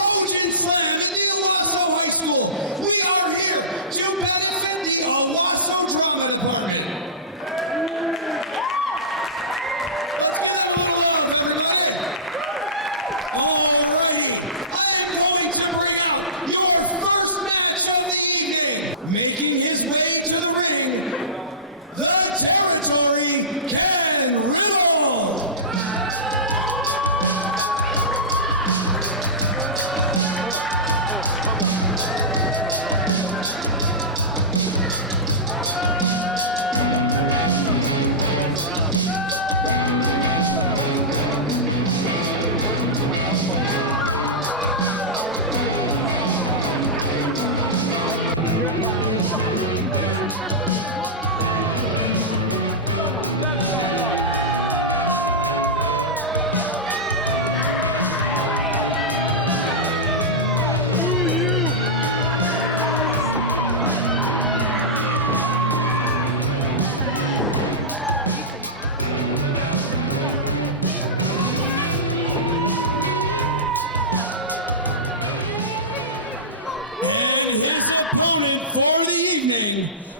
Trojan Slam in the Owosso High School. We are here to benefit the Owosso Drama Department. Let's give them a little love, everybody. Alrighty, I'm going to bring out your first match of the evening. Making his way to the ring, the Territory, Ken Riddle.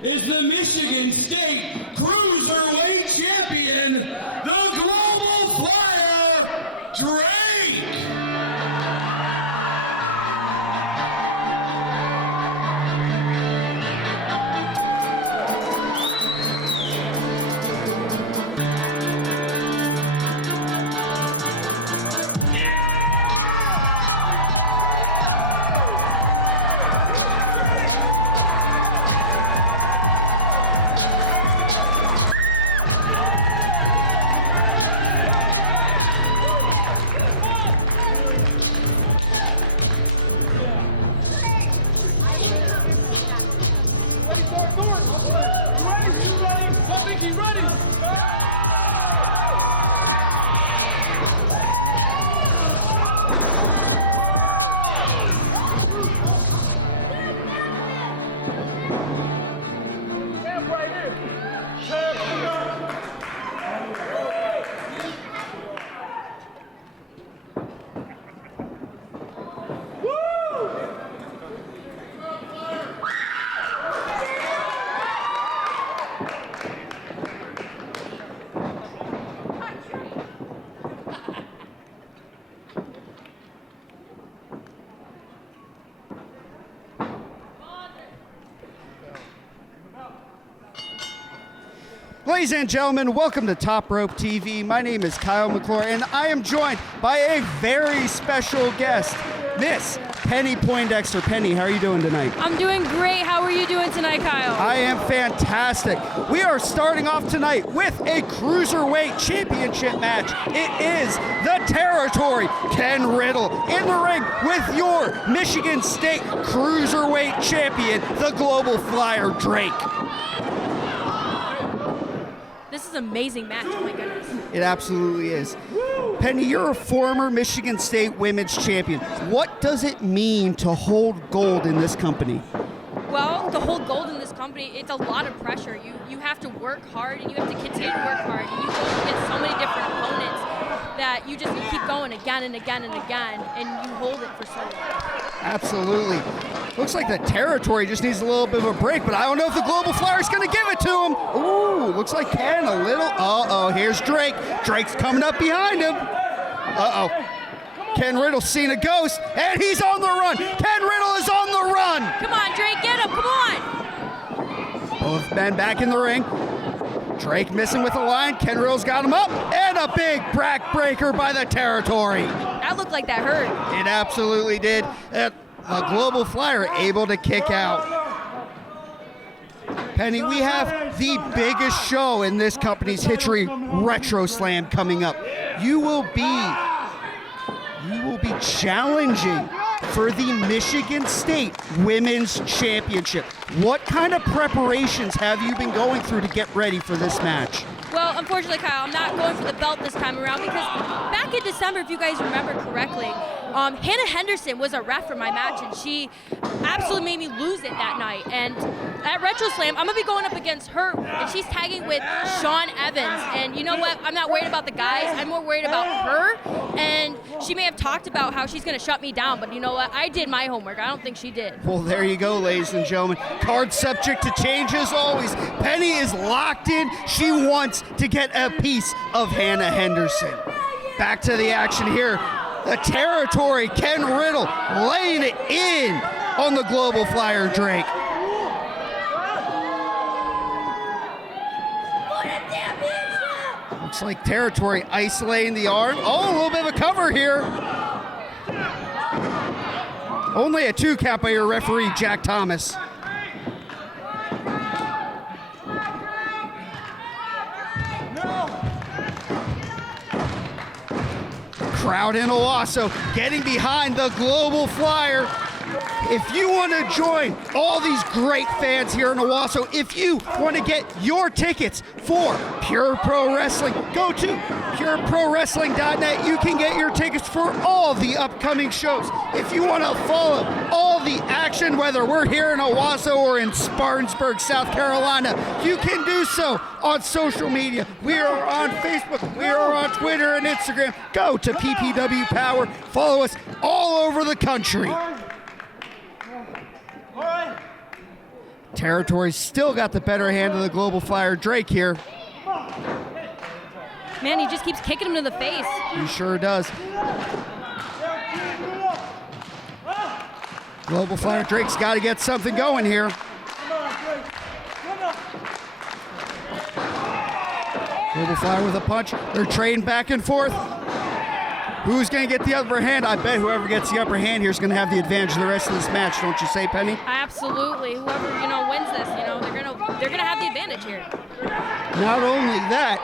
Is the Michigan State Cruiserweight Champion, the Global Flyer, Drake! Ladies and gentlemen, welcome to Top Rope TV. My name is Kyle McClure, and I am joined by a very special guest, Miss Penny Poindexter. Penny, how are you doing tonight? I'm doing great. How are you doing tonight, Kyle? I am fantastic. We are starting off tonight with a Cruiserweight Championship match. It is the Territory, Ken Riddle, in the ring with your Michigan State Cruiserweight Champion, the Global Flyer, Drake. This is an amazing match, oh my goodness. It absolutely is. Penny, you're a former Michigan State Women's Champion. What does it mean to hold gold in this company? Well, to hold gold in this company, it's a lot of pressure. You have to work hard, and you have to continue to work hard. And you go against so many different opponents that you keep going again and again and again, and you hold it for so long. Absolutely. Looks like the Territory just needs a little bit of a break, but I don't know if the Global Flyer is going to give it to him. Ooh, looks like Ken a little. Uh-oh, here's Drake. Drake's coming up behind him. Uh-oh. Ken Riddle's seen a ghost, and he's on the run. Ken Riddle is on the run. Come on, Drake, get him, come on. Both men back in the ring. Drake missing with the line. Ken Riddle's got him up, and a big backbreaker by the Territory. That looked like that hurt. It absolutely did. A Global Flyer able to kick out. Penny, we have the biggest show in this company's history, Retro Slam, coming up. You will be challenging for the Michigan State Women's Championship. What kind of preparations have you been going through to get ready for this match? Well, unfortunately, Kyle, I'm not going for the belt this time around because back in December, if you guys remember correctly, Hannah Henderson was a ref for my match, and she absolutely made me lose it that night. And at Retro Slam, I'm going to be going up against her, and she's tagging with Sean Evans. And you know what? I'm not worried about the guys. I'm more worried about her. And she may have talked about how she's going to shut me down, but you know what? I did my homework. I don't think she did. Well, there you go, ladies and gentlemen. Card subject to change as always. Penny is locked in. She wants to get a piece of Hannah Henderson. Back to the action here. The territory, Ken Riddle laying it in on the Global Flyer Drake. Looks like territory isolating the arm. Oh, a little bit of a cover here. Only a 2 count by your referee, Jack Thomas. Crowd in Owosso getting behind the Global Flyer. If you want to join all these great fans here in Owosso, if you want to get your tickets for Pure Pro Wrestling, go to pureprowrestling.net. You can get your tickets for all the upcoming shows. If you want to follow all the action, whether we're here in Owosso or in Spartanburg, South Carolina, you can do so on social media. We are on Facebook, we are on Twitter and Instagram. Go to PPW Power. Follow us all over the country. Territory's still got the better hand of the Global Flyer Drake here. Man, he just keeps kicking him to the face. He sure does. Global Flyer Drake's got to get something going here. Global Flyer with a punch. They're trading back and forth. Who's going to get the upper hand? I bet whoever gets the upper hand here is going to have the advantage of the rest of this match, don't you say, Penny? Absolutely. Whoever, wins this, they're gonna have the advantage here. Not only that,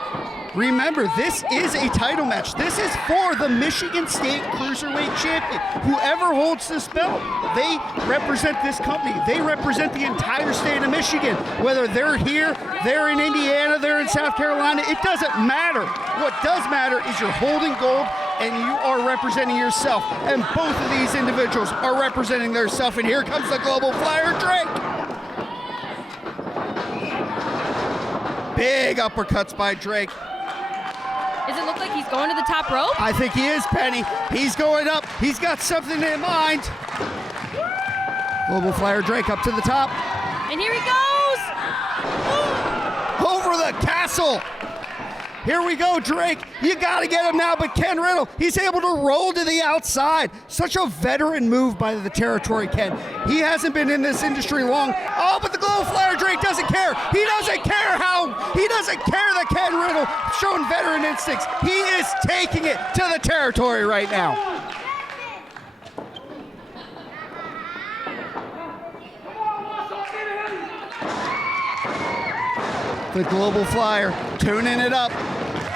remember, this is a title match. This is for the Michigan State Cruiserweight Champion. Whoever holds this belt, they represent this company. They represent the entire state of Michigan. Whether they're here, they're in Indiana, they're in South Carolina, it doesn't matter. What does matter is you're holding gold and you are representing yourself. And both of these individuals are representing themselves. And here comes the Global Flyer Drake. Big uppercuts by Drake. Does it look like he's going to the top rope? I think he is, Penny. He's going up. He's got something in mind. Global Flyer Drake up to the top. And here he goes. Over the castle. Here we go, Drake. You got to get him now, but Ken Riddle, he's able to roll to the outside. Such a veteran move by the territory, Ken. He hasn't been in this industry long. Oh, but the Global Flyer Drake doesn't care. He doesn't care that Ken Riddle showing veteran instincts. He is taking it to the territory right now. The Global Flyer tuning it up.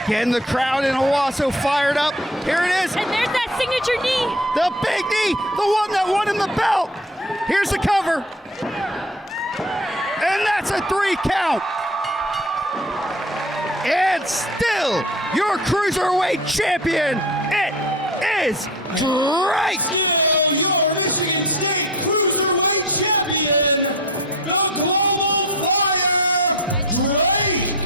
Getting the crowd in Owosso fired up. Here it is. And there's that signature knee. The big knee. The one that won him the belt. Here's the cover. And that's a 3 count. And still, your Cruiserweight champion, it is Drake. Your Michigan State Cruiserweight Champion, the Global Flyer, Drake.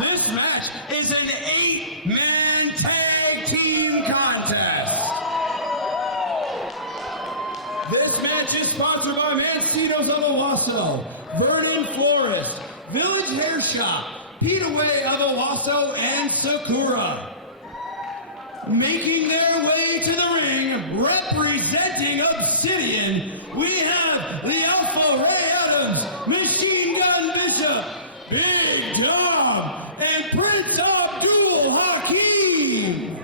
This match is an 8-man tag team contest. This match is sponsored by Mancino's of Owosso, Vernon Florist, Village Hair Shop, Peterway of Owosso, and Sakura. Making their way to the ring, representing Obsidian, we have the Alpha Ray Adams, Machine Gun Bishop, Big Tom, and Prince Abdul Hakim.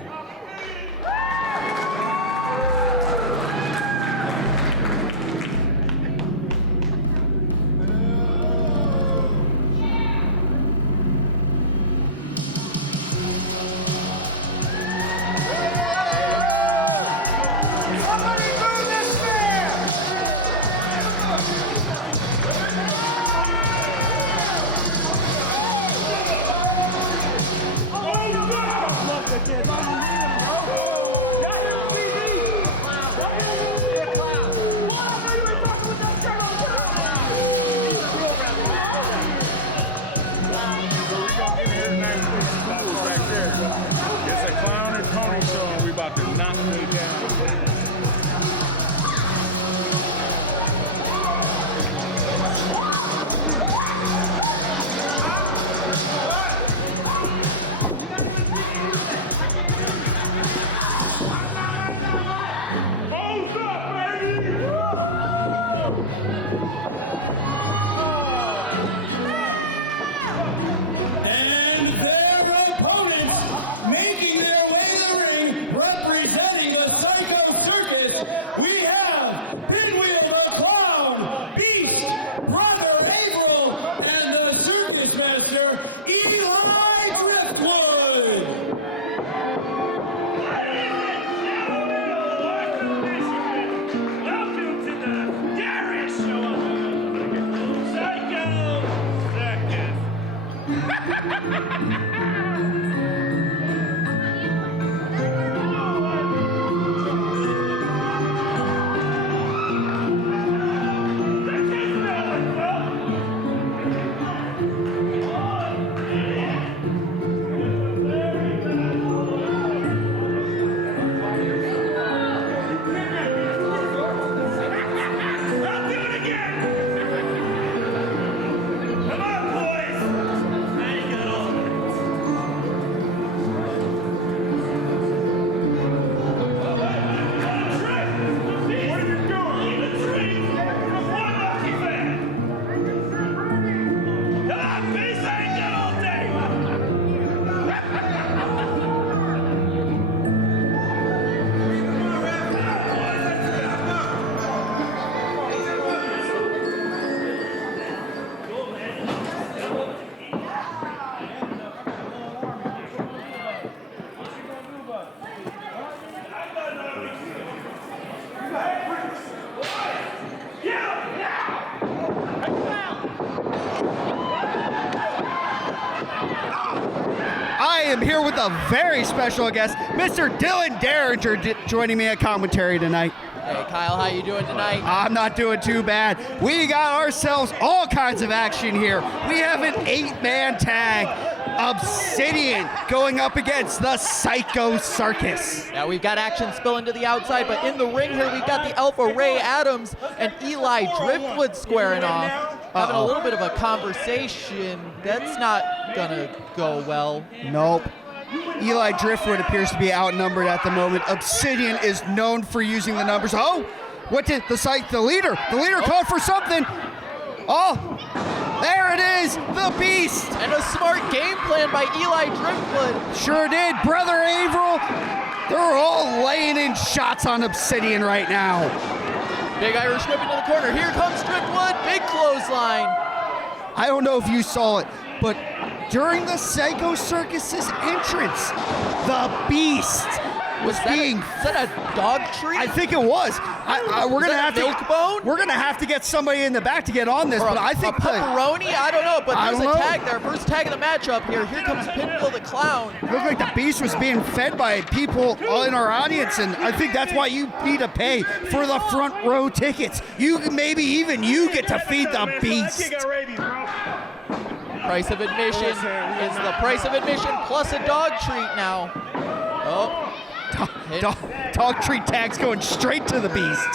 am here with a very special guest, Mr. Dylan Derringer, joining me at commentary tonight. Hey Kyle, how you doing tonight? I'm not doing too bad. We got ourselves all kinds of action here. We have an 8-man tag. Obsidian going up against the Psycho Circus. Yeah, we've got action spilling to the outside, but in the ring here, we've got the Alpha Ray Adams and Eli Driftwood squaring off. Having a little bit of a conversation. That's not gonna go well. Nope. Eli Driftwood appears to be outnumbered at the moment. Obsidian is known for using the numbers. Oh, what did the leader called for something. Oh, there it is, the Beast. And a smart game plan by Eli Driftwood. Sure did. Brother Averill, they're all laying in shots on Obsidian right now. Big Irish whip into the corner. Here comes Driftwood, big clothesline. I don't know if you saw it, but during the Psycho Circus's entrance, the Beast was being. Is that a dog treat? I think it was. We're gonna have milk bone? We're gonna have to get somebody in the back to get on this, Or but I think a pepperoni. I don't know, but there's a tag there. First tag of the matchup here. Here comes Pinwheel the Clown. It looked like the Beast was being fed by people in our audience, and I think that's why you need to pay for the front row tickets. Maybe even you get to feed the Beast. Price of admission is the price of admission plus a dog treat now. Oh. Dog treat tags going straight to the Beast.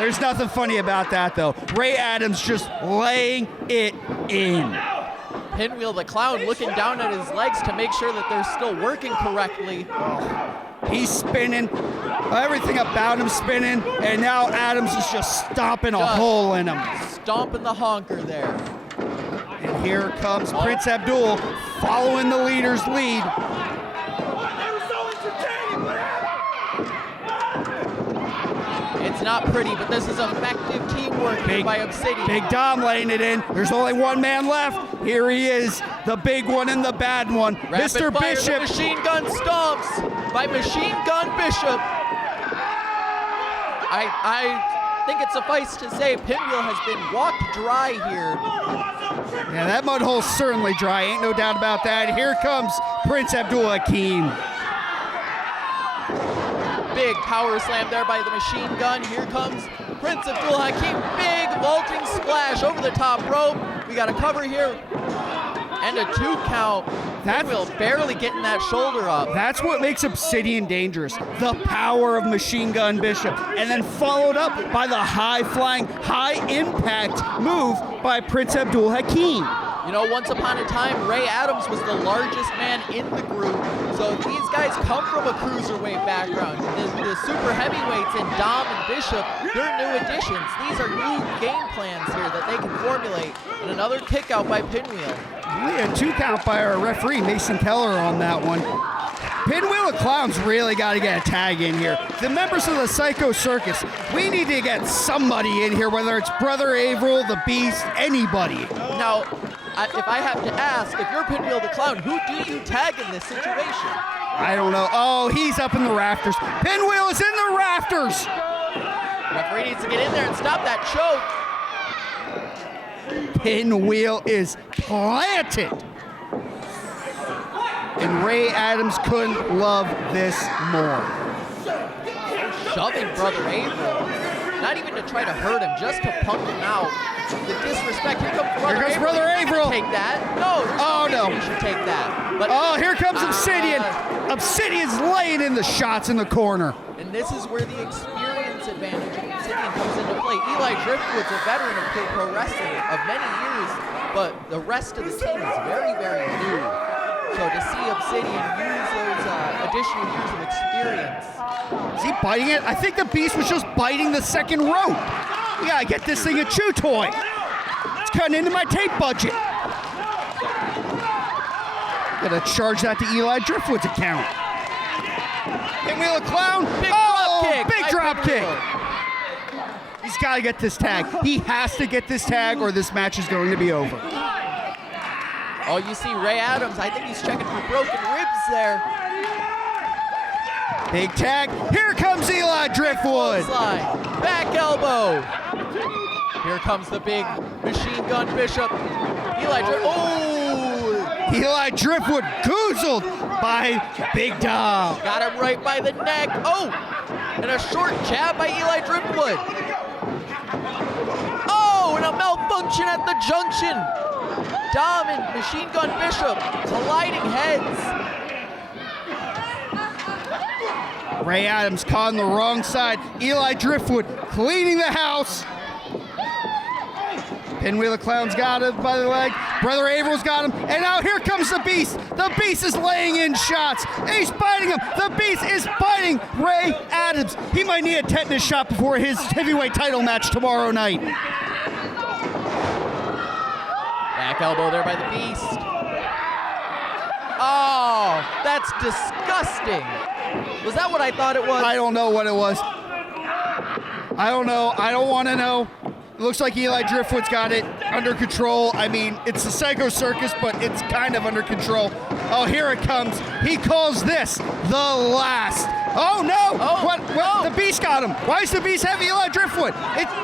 There's nothing funny about that, though. Ray Adams just laying it in. Pinwheel the Clown looking down at his legs to make sure that they're still working correctly. He's spinning. Everything about him spinning, and now Adams is just stomping a hole in him. Stomping the honker there. And here comes Prince Abdul following the leader's lead. It's not pretty, but this is effective teamwork here by Obsidian. Big Dom laying it in. There's only one man left. Here he is, the big one and the bad one, Mr. Bishop. The machine gun stomps by Machine Gun Bishop. I think it suffice to say Pinwheel has been walked dry here. Yeah, that mud hole's certainly dry. Ain't no doubt about that. Here comes Prince Abdul Hakim. Big power slam there by the machine gun. Here comes Prince Abdul Hakim. Big vaulting splash over the top rope. We got a cover here. And a 2 count. Pinwheel barely getting that shoulder up. That's what makes Obsidian dangerous. The power of Machine Gun Bishop. And then followed up by the high-flying, high-impact move by Prince Abdul Hakim. You know, once upon a time, Ray Adams was the largest man in the group. So these guys come from a cruiserweight background. The super heavyweights in Dom and Bishop, they're new additions. These are new game plans here that they can formulate. And another kick out by Pinwheel. We had 2 count by our referee, Mason Keller, on that one. Pinwheel the Clown's really got to get a tag in here. The members of the Psycho Circus, we need to get somebody in here, whether it's Brother Averill, the Beast, anybody. Now, if I have to ask, if you're Pinwheel the Clown, who do you tag in this situation? I don't know. Oh, he's up in the rafters. Pinwheel is in the rafters. Referee needs to get in there and stop that choke. Pinwheel is planted. And Ray Adams couldn't love this more. Shoving Brother Averill. Not even to try to hurt him, just to punk him out. The disrespect. Here comes Brother Averill. Take that. No. Oh, no. You should take that. But, here comes Obsidian. Obsidian's laying in the shots in the corner. And this is where the experience advantage of Obsidian comes into play. Eli Driftwood's a veteran of pro wrestling of many years, but the rest of the team is very, very new. So to see Obsidian use those additional years of experience. Is he biting it? I think the Beast was just biting the second rope. You gotta get this thing a chew toy. It's cutting into my tape budget. Gotta charge that to Eli Driftwood's account. Pinwheel the Clown. Big drop kick. He's gotta get this tag. He has to get this tag or this match is going to be over. Oh, you see Ray Adams, I think he's checking for broken ribs there. Big tag. Here comes Eli Driftwood. Back elbow. Here comes the big Machine Gun Bishop. Eli Driftwood. Oh, Eli Driftwood goozled by Big Dom. Got him right by the neck. Oh, and a short jab by Eli Driftwood. Oh, and a malfunction at the junction. Dom and Machine Gun Bishop colliding heads. Ray Adams caught on the wrong side. Eli Driftwood cleaning the house. Pinwheeler Clown's got him by the leg. Brother Averill's got him. And now here comes the Beast. The Beast is laying in shots. He's biting him. The Beast is biting Ray Adams. He might need a tetanus shot before his heavyweight title match tomorrow night. Back elbow there by the Beast. Oh, that's disgusting. Was that what I thought it was? I don't know what it was. I don't know. I don't want to know. It looks like Eli Driftwood's got it under control. I mean, it's a Psycho Circus, but it's kind of under control. Oh, here it comes. He calls this the last. Oh, no. Oh, what? no. The Beast got him. Why does the Beast have Eli Driftwood?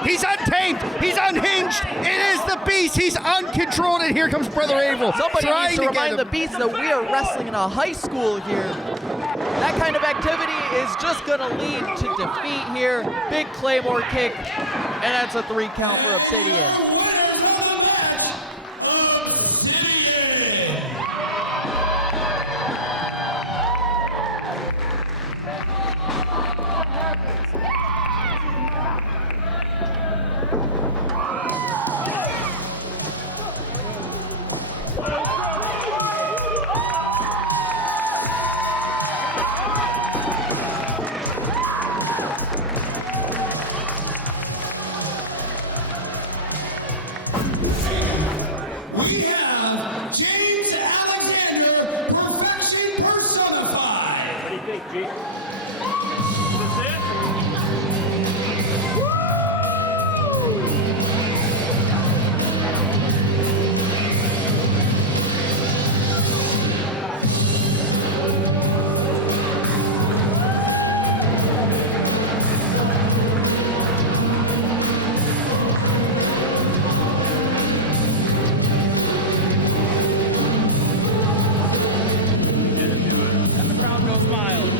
He's untamed. He's unhinged. It is the Beast. He's uncontrolled, and here comes Brother Averill. Somebody trying needs to to get remind the him. Beast that we are wrestling in a high school here. That kind of activity is just going to lead to defeat here. Big Claymore kick, and that's a 3 count for Obsidian. We have James Alexander, Perfection Personified. What do you think, G? That's it? And the crowd goes wild.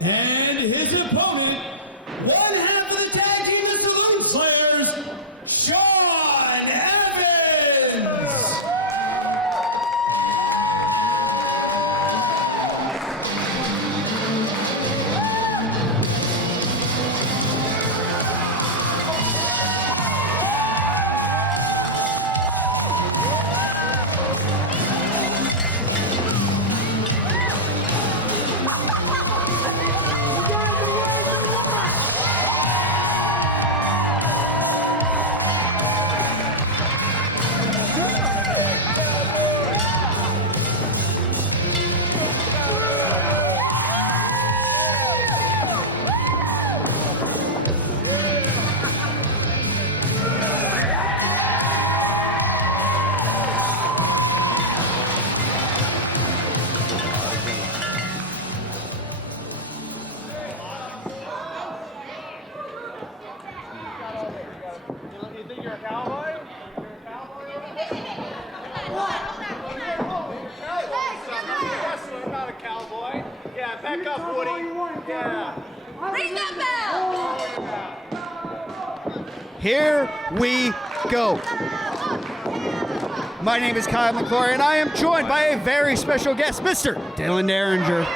And his opponent, one half of the tag team of Salute Slayers, Sean Evans. You think you're a cowboy? You're a cowboy? I'm not a cowboy. Yeah, back up, Woody. Yeah. Ring that bell! Here we go. My name is Kyle McClory, and I am joined by a very special guest, Mr. Dylan Derringer.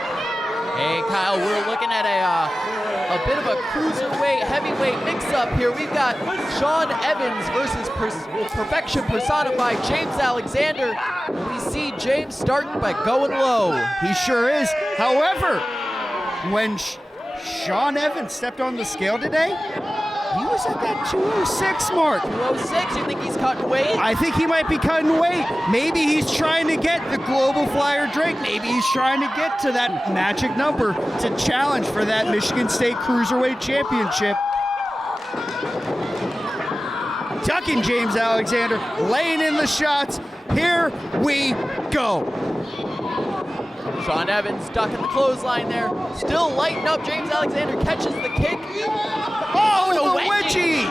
Hey, Kyle, we're looking at a bit of a cruiserweight, heavyweight mix-up here. We've got Sean Evans versus Perfection personified James Alexander. We see James starting by going low. He sure is. However, when Sean Evans stepped on the scale today, he was at that 206 mark. 206, you think he's cutting weight? I think he might be cutting weight. Maybe he's trying to get the Global Flyer Drake. Maybe he's trying to get to that magic number to challenge for that Michigan State Cruiserweight Championship. Ducking James Alexander, laying in the shots. Here we go. Sean Evans ducking the clothesline there. Still lighting up. James Alexander catches the kick. Oh, the wedgie!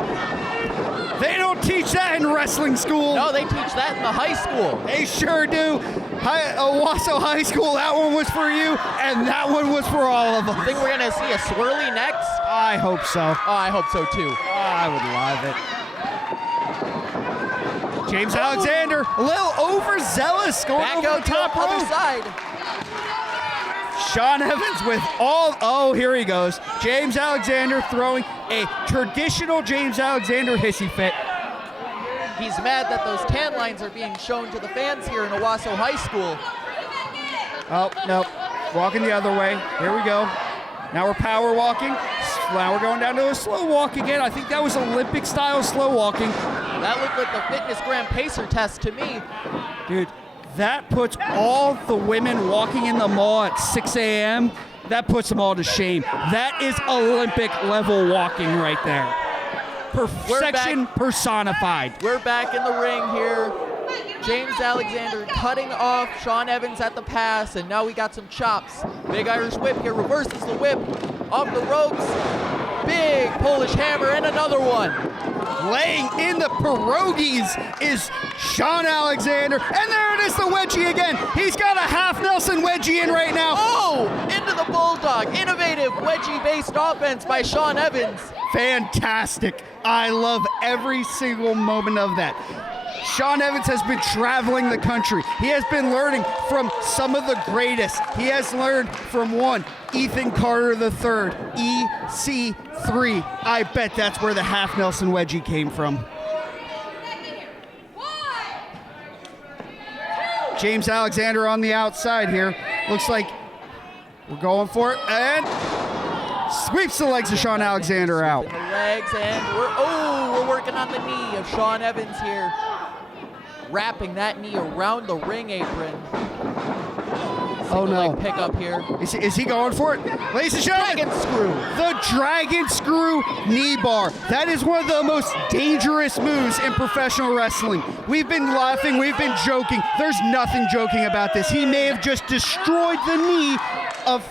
They don't teach that in wrestling school. No, they teach that in the high school. They sure do. Owosso High School, that one was for you, and that one was for all of them. Think we're gonna see a swirly next? I hope so. Oh, I hope so too. I would love it. James Alexander, a little overzealous, going Back over out the top the other rope. side. Sean Evans with oh, here he goes. James Alexander throwing a traditional James Alexander hissy fit. He's mad that those tan lines are being shown to the fans here in Owosso High School. Oh, no, walking the other way. Here we go. Now we're power walking. Now we're going down to a slow walk again. I think that was Olympic style slow walking. That looked like the Fitness Grand Pacer test to me. Dude, that puts all the women walking in the mall at 6 a.m., that puts them all to shame. That is Olympic level walking right there. Perfection personified. We're back in the ring here. James Alexander cutting off Sean Evans at the pass, and now we got some chops. Big Irish whip here, reverses the whip, off the ropes. Big Polish hammer, and another one. Laying in the pierogies is Sean Alexander, and there it is, the wedgie again. He's got a half Nelson wedgie in right now. Oh, into the bulldog. Innovative wedgie-based offense by Sean Evans. Fantastic. I love every single moment of that. Sean Evans has been traveling the country. He has been learning from some of the greatest. He has learned from one, Ethan Carter III, EC3. I bet that's where the half Nelson wedgie came from. James Alexander on the outside here. Looks like we're going for it, and sweeps the legs of Sean Alexander out. The legs, and we're working on the knee of Sean Evans here. Wrapping that knee around the ring apron. Oh no. Leg pick up here. Is he going for it? Ladies and gentlemen, Dragon screw. The dragon screw knee bar. That is one of the most dangerous moves in professional wrestling. We've been laughing, we've been joking. There's nothing joking about this. He may have just destroyed the knee of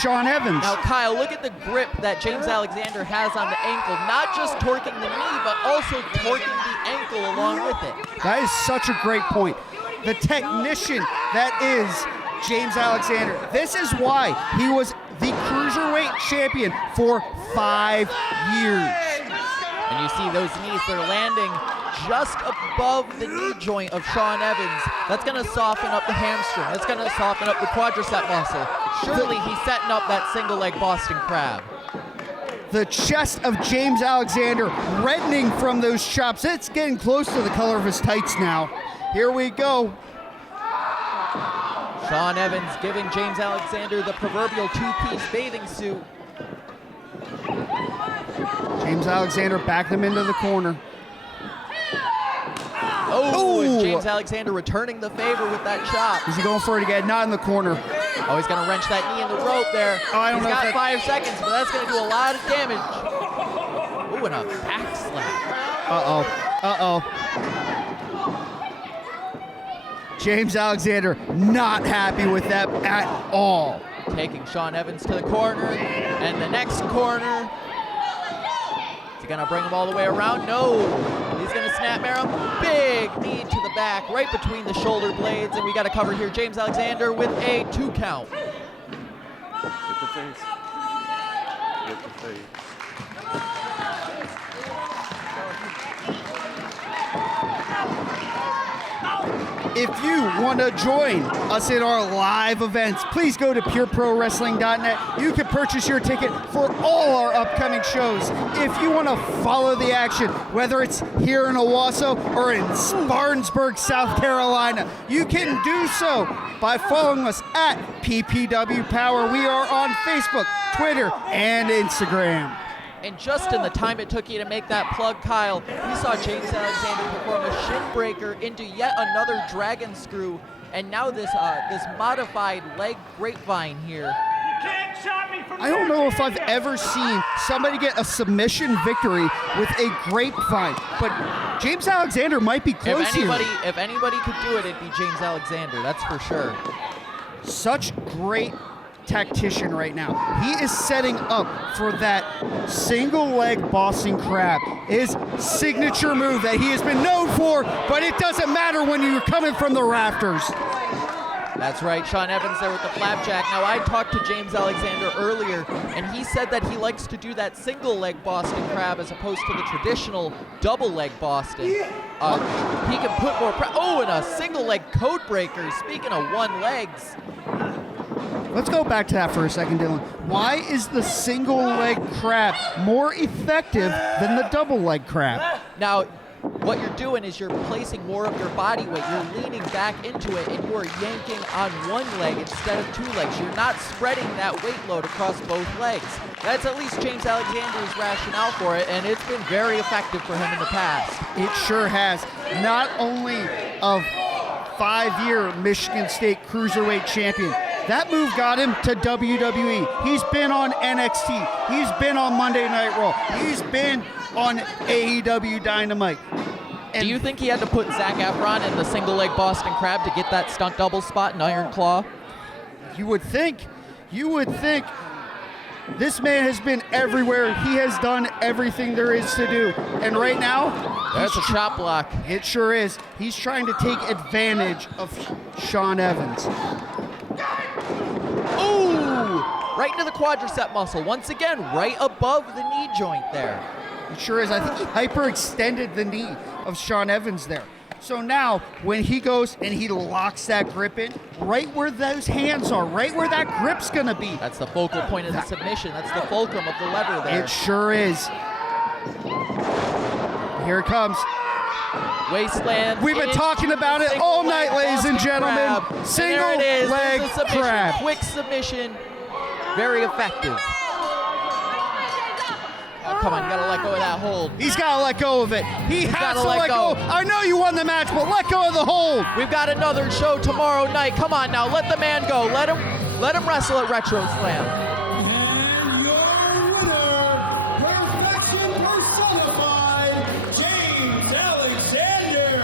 Sean Evans. Now, Kyle, look at the grip that James Alexander has on the ankle. Not just torquing the knee, but also torquing the ankle along with it. That is such a great point. The technician that is James Alexander. This is why he was the Cruiserweight champion for 5 years. And you see those knees, they're landing just above the knee joint of Sean Evans. That's going to soften up the hamstring. That's going to soften up the quadricep muscle. Surely he's setting up that single leg Boston Crab. The chest of James Alexander reddening from those chops. It's getting close to the color of his tights now. Here we go. Sean Evans giving James Alexander the proverbial two-piece bathing suit. James Alexander backed him into the corner. Oh, and Ooh. James Alexander returning the favor with that chop. Is he going for it again? Not in the corner. Oh, he's going to wrench that knee in the rope there. Oh, I don't know He's if got that- 5 seconds, but that's going to do a lot of damage. Ooh, and a back slap. Uh-oh. James Alexander not happy with that at all. Taking Sean Evans to the corner, and the next corner. Is he going to bring him all the way around? No. He's going to snap him. Big knee to the back, right between the shoulder blades, and we got to cover here James Alexander with a 2 count. Get the face. Get the face. If you want to join us in our live events, please go to pureprowrestling.net. You can purchase your ticket for all our upcoming shows. If you want to follow the action, whether it's here in Owosso or in Spartanburg, South Carolina, you can do so by following us at PPW Power. We are on Facebook, Twitter, and Instagram. And just in the time it took you to make that plug, Kyle, we saw James Alexander perform a shin breaker into yet another dragon screw, and now this modified leg grapevine here. I don't know if I've ever seen somebody get a submission victory with a grapevine, but James Alexander might be close here. If anybody could do it, it'd be James Alexander, that's for sure. Such great tactician right now. He is setting up for that single leg Boston Crab, his signature move that he has been known for, but it doesn't matter when you're coming from the rafters. That's right, Sean Evans there with the flapjack. Now, I talked to James Alexander earlier, and he said that he likes to do that single leg Boston Crab as opposed to the traditional double leg Boston. He can put more and a single leg code breaker. Speaking of one legs. Let's go back to that for a second, Dylan. Why is the single leg crab more effective than the double leg crab? Now, what you're doing is you're placing more of your body weight. You're leaning back into it, and you are yanking on one leg instead of two legs. You're not spreading that weight load across both legs. That's at least James Alexander's rationale for it, and it's been very effective for him in the past. It sure has. Not only a 5-year Michigan State Cruiserweight champion, that move got him to WWE. He's been on NXT. He's been on Monday Night Raw. He's been on AEW Dynamite. Do you think he had to put Zac Efron in the single leg Boston Crab to get that stunt double spot in Iron Claw? You would think. This man has been everywhere. He has done everything there is to do. And right now, there's a chop block. It sure is. He's trying to take advantage of Sean Evans. Ooh! Right into the quadricep muscle. Once again, right above the knee joint there. It sure is. I think he hyperextended the knee of Sean Evans there. So now, when he goes and he locks that grip in, right where those hands are, right where that grip's gonna be. That's the focal point of the submission. That's the fulcrum of the lever there. It sure is. Here it comes. Wasteland. We've been talking about it all night, ladies and gentlemen. Crab. Single and there it is. leg There's a submission. crab. Quick submission. Very effective. Oh, come on, you gotta let go of that hold. He's gotta let go of it. He has to let go. I know you won the match, but let go of the hold. We've got another show tomorrow night. Come on now, let the man go. Let him wrestle at Retro Slam. And your winner, perfection personified, James Alexander.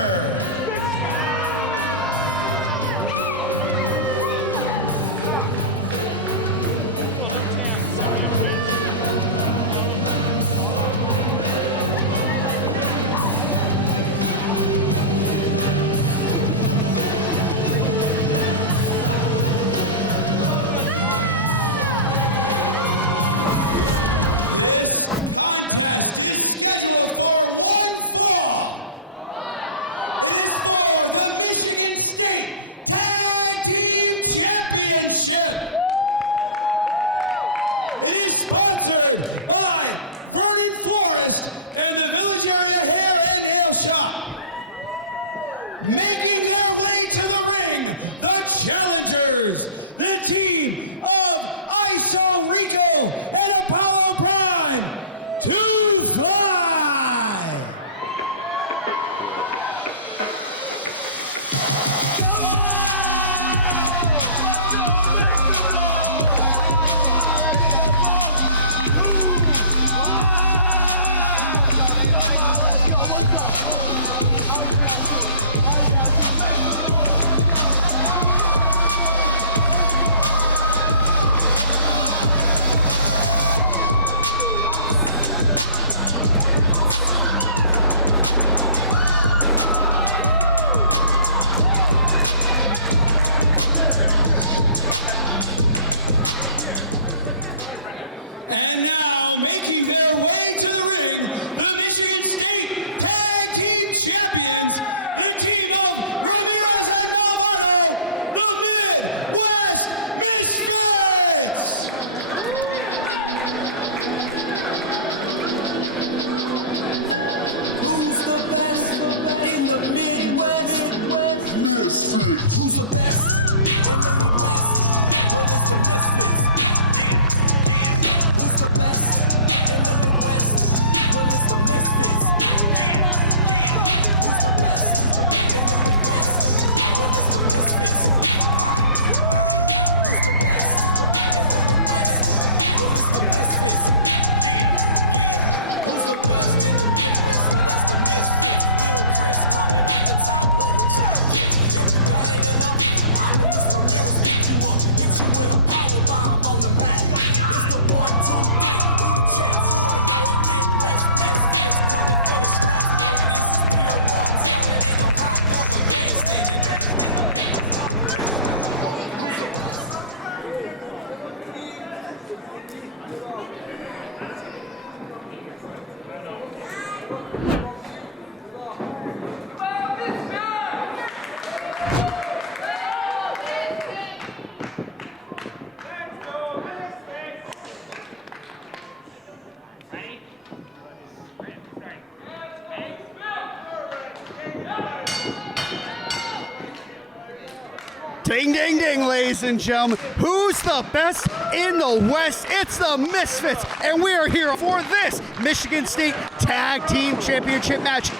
Ding, ding, ding, ladies and gentlemen. Who's the best in the West? It's the Misfits, and we are here for this Michigan State Tag Team Championship match.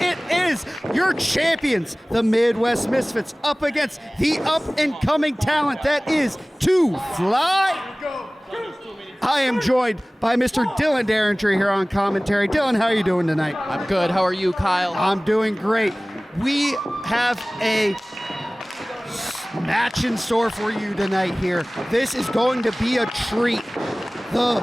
It is your champions, the Midwest Misfits, up against the up-and-coming talent that is Two Fly. I am joined by Mr. Dylan Derringer here on commentary. Dylan, how are you doing tonight? I'm good. How are you, Kyle? I'm doing great. We have a match in store for you tonight here. This is going to be a treat. The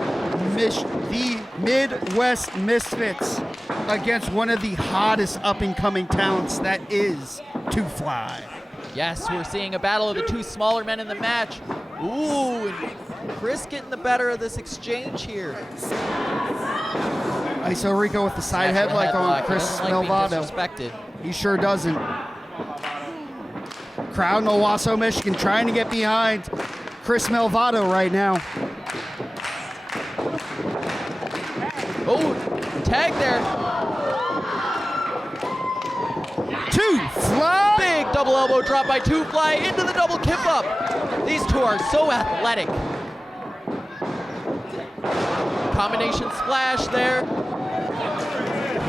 Midwest Misfits against one of the hottest up-and-coming talents that is Two Fly. Yes, we're seeing a battle of the two smaller men in the match. Ooh, and Chris getting the better of this exchange here. Iso Rico with the side headlock on Chris Melvado. He sure doesn't. Crowd in Owosso, Michigan trying to get behind Chris Melvado right now. Oh, tag there. Two Fly. Big double elbow drop by Two Fly into the double kip up. These two are so athletic. Combination splash there.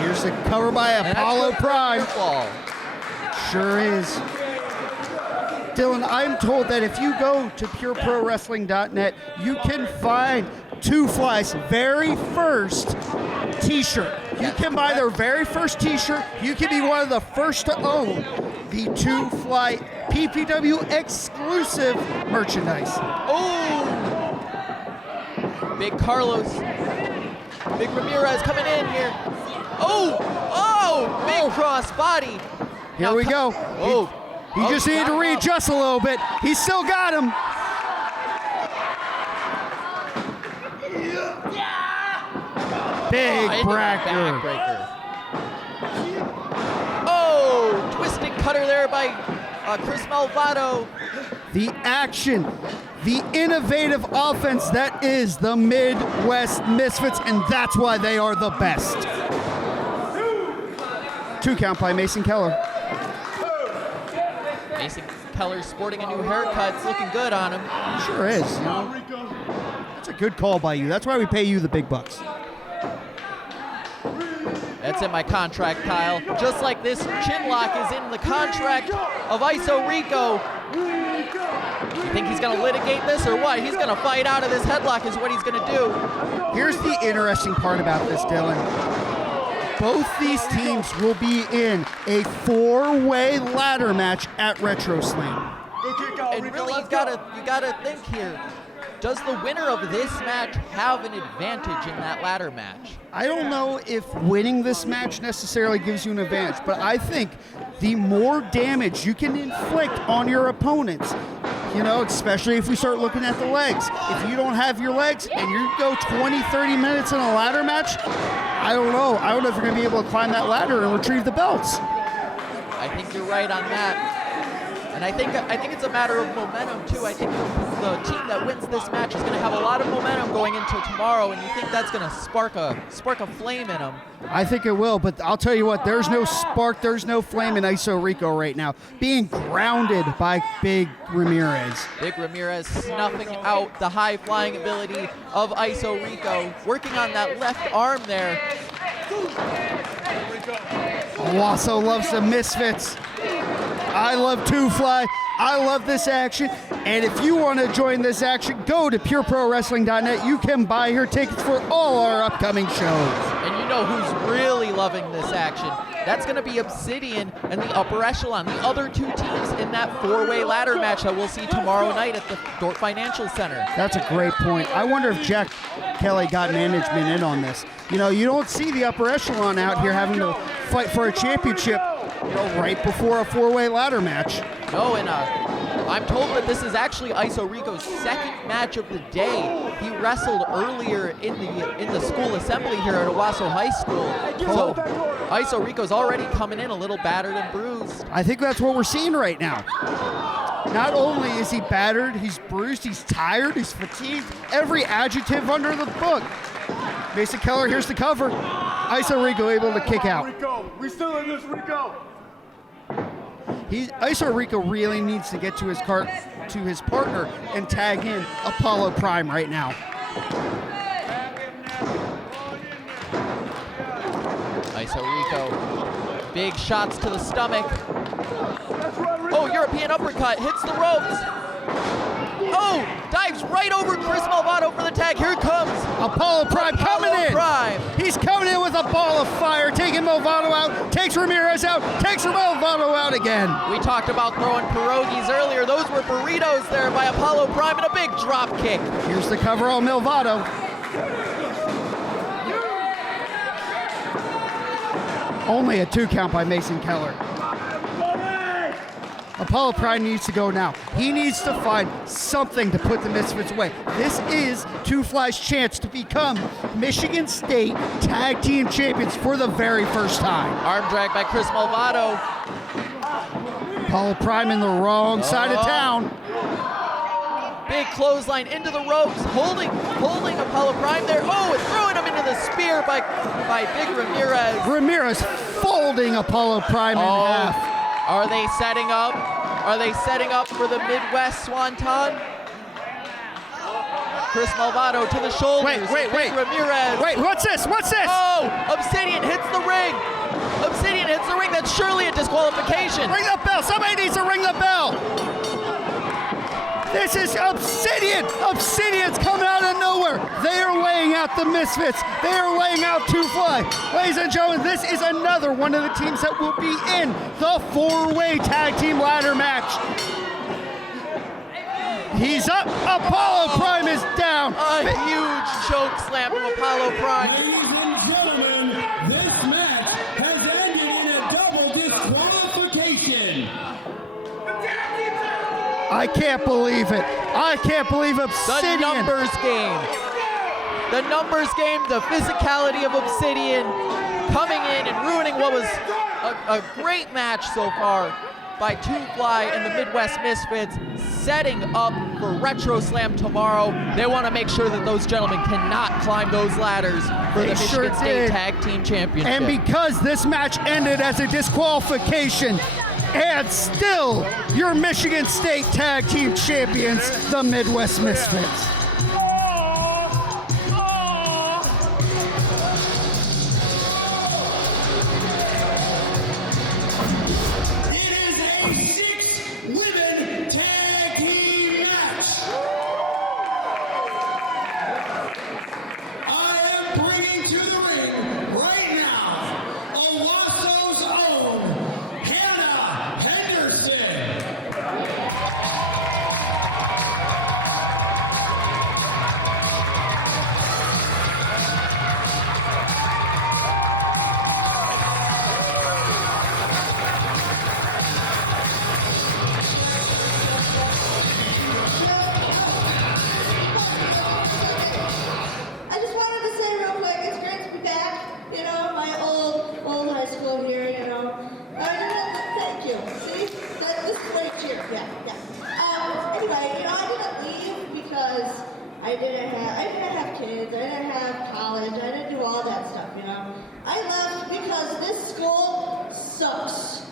Here's the cover by Apollo Prime. Sure is. Dylan, I'm told that if you go to pureprowrestling.net, you can find Two Fly's very first t-shirt. You can buy their very first t-shirt. You can be one of the first to own the Two Fly PPW exclusive merchandise. Oh! Big Carlos. Big Ramirez coming in here. Oh! Oh! Big cross body. Here we go. Oh! He just needed to readjust a little bit. He still got him. Big backbreaker. Oh, twisting cutter there by Chris Malvado. The action, the innovative offense that is the Midwest Misfits, and that's why they are the best. 2 count by Mason Keller. Mason Keller sporting a new haircut. It's looking good on him. Sure is. You know, that's a good call by you. That's why we pay you the big bucks. That's in my contract, Kyle. Just like this chin lock is in the contract of Iso Rico. You think he's going to litigate this or what? He's going to fight out of this headlock is what he's going to do. Here's the interesting part about this, Dylan. Both these teams will be in a 4-way ladder match at Retro Slam. And really, you gotta think here. Does the winner of this match have an advantage in that ladder match? I don't know if winning this match necessarily gives you an advantage, but I think the more damage you can inflict on your opponents, you know, especially if we start looking at the legs. If you don't have your legs and you go 20, 30 minutes in a ladder match, I don't know. I don't know if you're going to be able to climb that ladder and retrieve the belts. I think you're right on that. And I think it's a matter of momentum too. I think the team that wins this match is going to have a lot of momentum going into tomorrow, and you think that's going to spark a flame in them. I think it will, but I'll tell you what, there's no spark, there's no flame in Iso Rico right now. Being grounded by Big Ramirez. Big Ramirez snuffing out the high-flying ability of Iso Rico, working on that left arm there. Owosso loves the Misfits. I love Two Fly. I love this action. And if you want to join this action, go to pureprowrestling.net. You can buy your tickets for all our upcoming shows. And you know who's really loving this action? That's going to be Obsidian and the Upper Echelon, the other two teams in that 4-way ladder match that we'll see tomorrow night at the Dordt Financial Center. That's a great point. I wonder if Jack Kelly got management in on this. You know, you don't see the Upper Echelon out here having to fight for a championship, you know, right before a 4-way ladder match. No, and I'm told that this is actually Iso Rico's second match of the day. He wrestled earlier in the school assembly here at Owosso High School. So Iso Rico's already coming in a little battered and bruised. I think that's what we're seeing right now. Not only is he battered, he's bruised, he's tired, he's fatigued, every adjective under the book. Mason Keller, here's the cover. Iso Rico able to kick out. Rico, we still in this, Rico. Iso Rico really needs to get to his partner and tag in Apollo Prime right now. Iso Rico, big shots to the stomach. Oh, European uppercut, hits the ropes. Oh, dives right over Chris Malvado for the tag. Here it comes. Apollo Prime coming in. Prime. He's coming in with a ball of fire, taking Malvado out, takes Ramirez out, takes Malvado out again. We talked about throwing pierogies earlier. Those were burritos there by Apollo Prime and a big drop kick. Here's the cover on Malvado. Only a 2 count by Mason Keller. Apollo Prime needs to go now. He needs to find something to put the Misfits away. This is Two Fly's chance to become Michigan State Tag Team Champions for the very first time. Arm drag by Chris Malvado. Apollo Prime in the wrong side of town. Big clothesline into the ropes, holding Apollo Prime there. Oh, and throwing him into the spear by Big Ramirez. Ramirez folding Apollo Prime in half. Are they setting up? Are they setting up for the Midwest Swanton? Chris Malvado to the shoulders. Wait. Ramirez. Wait, what's this? Oh, Obsidian hits the ring. Obsidian hits the ring. That's surely a disqualification. Ring the bell. Somebody needs to ring the bell. This is Obsidian. Obsidian's coming out of nowhere. They are laying out the Misfits. They are laying out Two Fly. Ladies and gentlemen, this is another one of the teams that will be in the 4-way tag team ladder match. He's up. Apollo Prime is down. A huge choke slam from Apollo Prime. Ladies and gentlemen, this match has ended in a double disqualification. I can't believe it. I can't believe Obsidian. The numbers game. The numbers game, the physicality of Obsidian coming in and ruining what was a great match so far by Two Fly and the Midwest Misfits, setting up for Retro Slam tomorrow. They want to make sure that those gentlemen cannot climb those ladders for the Michigan State Tag Team Championship. And because this match ended as a disqualification, and still, your Michigan State Tag Team Champions, the Midwest Misfits. It is a 6-women tag team match. I am bringing to the ring right now Owosso's own Hannah Henderson. I just wanted to say real quick, it's great to be back, you know, my old high school here, you know. Thank you. See? This is great cheer. Yeah. Anyway, you know, I didn't leave because I didn't have kids, I didn't have college, I didn't do all that stuff, you know. I left because this school sucks.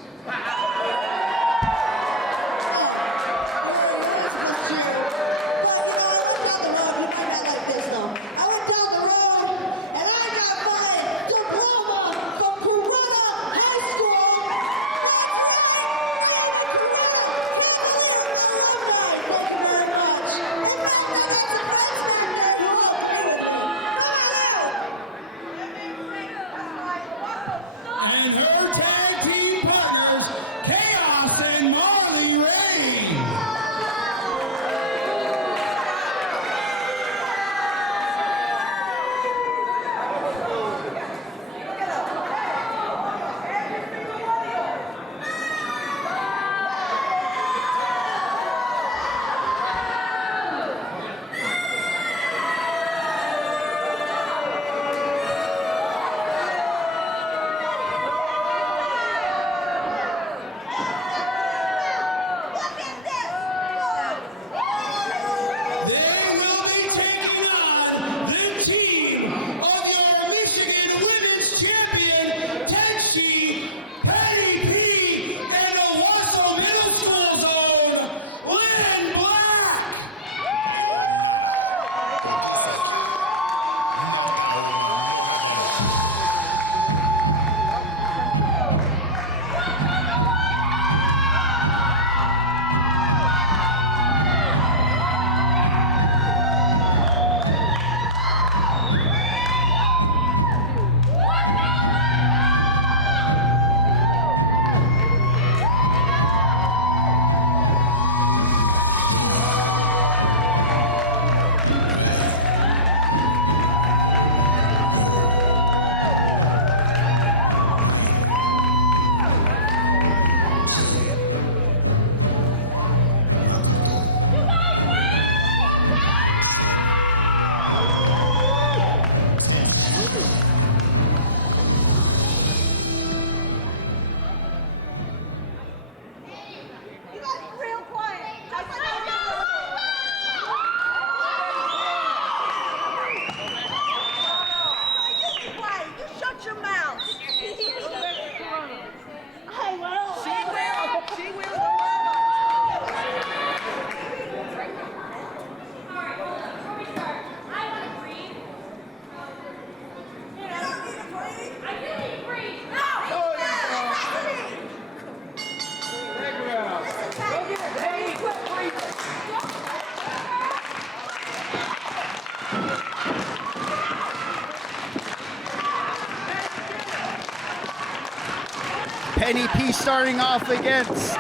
Penny P starting off against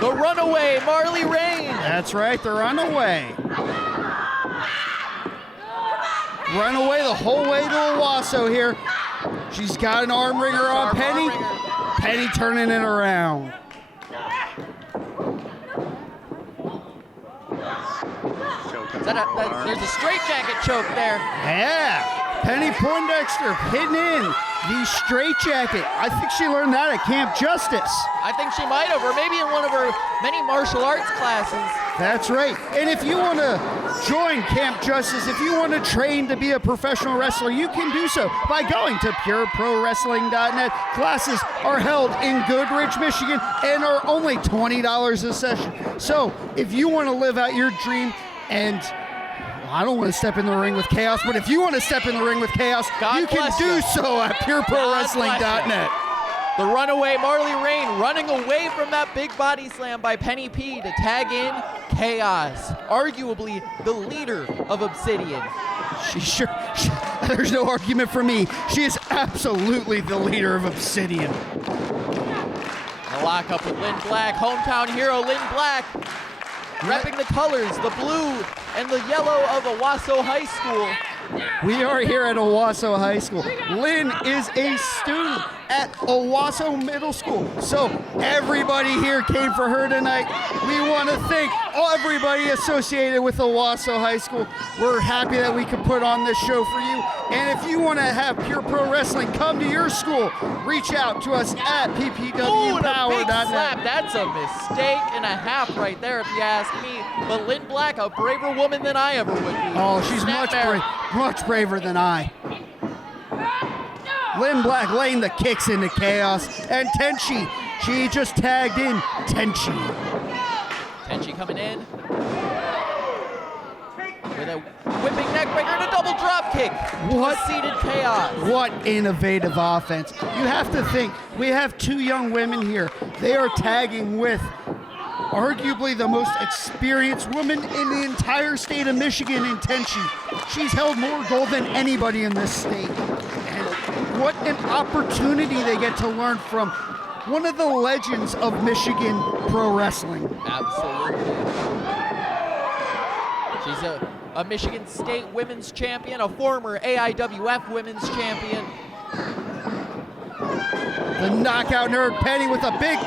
the runaway, Marley Rain. That's right, the runaway. Runaway the whole way to Owosso here. She's got an arm wringer on Penny. Penny turning it around. There's a straitjacket choke there. Yeah. Penny Poindexter hitting in the straitjacket. I think she learned that at Camp Justice. I think she might have, or maybe in one of her many martial arts classes. That's right. And if you want to join Camp Justice, if you want to train to be a professional wrestler, you can do so by going to pureprowrestling.net. Classes are held in Goodrich, Michigan, and are only $20 a session. So if you want to live out your dream, and I don't want to step in the ring with chaos, but if you want to step in the ring with chaos, you can do so at pureprowrestling.net. The runaway Marley Rain running away from that big body slam by Penny P to tag in Chaos, arguably the leader of Obsidian. There's no argument for me. She is absolutely the leader of Obsidian. The lockup with Lynn Black, hometown hero Lynn Black, repping the colors, the blue and the yellow of Owosso High School. We are here at Owosso High School. Lynn is a student at Owosso Middle School. So everybody here came for her tonight. We want to thank everybody associated with Owosso High School. We're happy that we could put on this show for you. And if you want to have Pure Pro Wrestling come to your school, reach out to us at ppwpower.net. That's a mistake and a half right there, if you ask me. But Lynn Black, a braver woman than I ever would be. Oh, she's much braver than I. Lynn Black laying the kicks into Chaos. And Tenchi, she just tagged in Tenchi. Tenchi coming in with a whipping neckbreaker and a double drop kick. What? Seated Chaos. What innovative offense. You have to think, we have two young women here. They are tagging with arguably the most experienced woman in the entire state of Michigan in Tenchi. She's held more gold than anybody in this state. And what an opportunity they get to learn from one of the legends of Michigan pro wrestling. Absolutely. She's a Michigan State women's champion, a former AIWF women's champion. The knockout nerd Penny with a big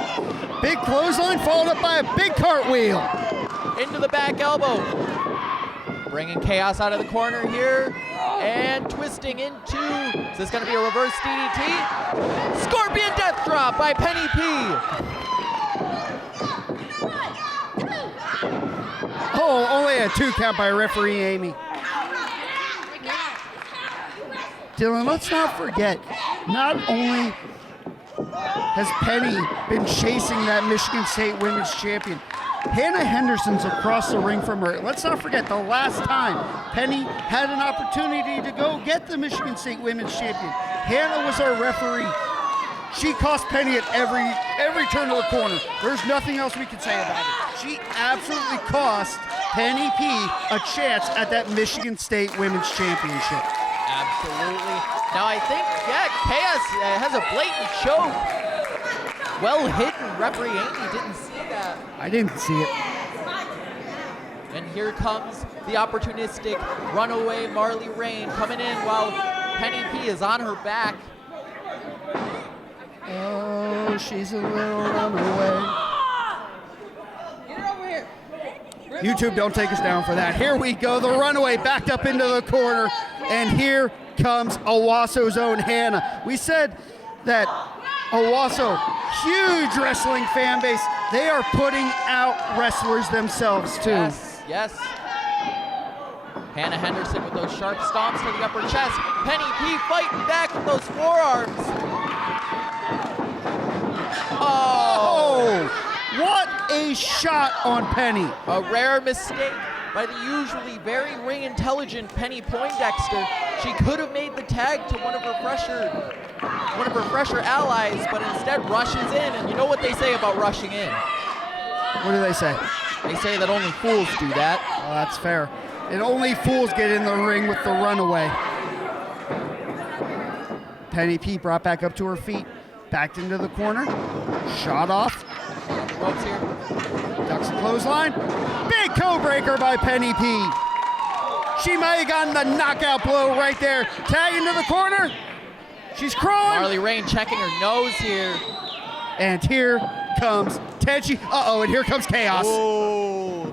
clothesline followed up by a big cartwheel. Into the back elbow. Bringing Chaos out of the corner here. And twisting into, is this going to be a reverse DDT? Scorpion Death Drop by Penny P. Oh, only a 2 count by referee Amy. Dylan, let's not forget, not only has Penny been chasing that Michigan State Women's Champion, Hannah Henderson's across the ring from her. Let's not forget the last time Penny had an opportunity to go get the Michigan State Women's Champion. Hannah was our referee. She cost Penny at every turn of the corner. There's nothing else we can say about it. She absolutely cost Penny P a chance at that Michigan State Women's Championship. Absolutely. Now I think, Chaos has a blatant choke. Well hidden. Referee Amy didn't see that. I didn't see it. And here comes the opportunistic runaway Marley Rain coming in while Penny P is on her back. Oh, she's a little runaway. Get her over here. YouTube, don't take us down for that. Here we go. The runaway backed up into the corner. And here comes Owosso's own Hannah. We said that Owosso, huge wrestling fan base. They are putting out wrestlers themselves, too. Yes. Hannah Henderson with those sharp stomps to the upper chest. Penny P fighting back with those forearms. Oh! What a shot on Penny. A rare mistake by the usually very ring-intelligent Penny Poindexter. She could have made the tag to one of her fresher allies, but instead rushes in. And you know what they say about rushing in? What do they say? They say that only fools do that. Oh, that's fair. And only fools get in the ring with the runaway. Penny P brought back up to her feet. Backed into the corner. Shot off. Ropes here. Ducks a clothesline. Big co-breaker by Penny P. She might have gotten the knockout blow right there. Tag into the corner. She's crawling. Marley Rain checking her nose here. And here comes Tenchi. Uh-oh, and here comes Chaos. Oh.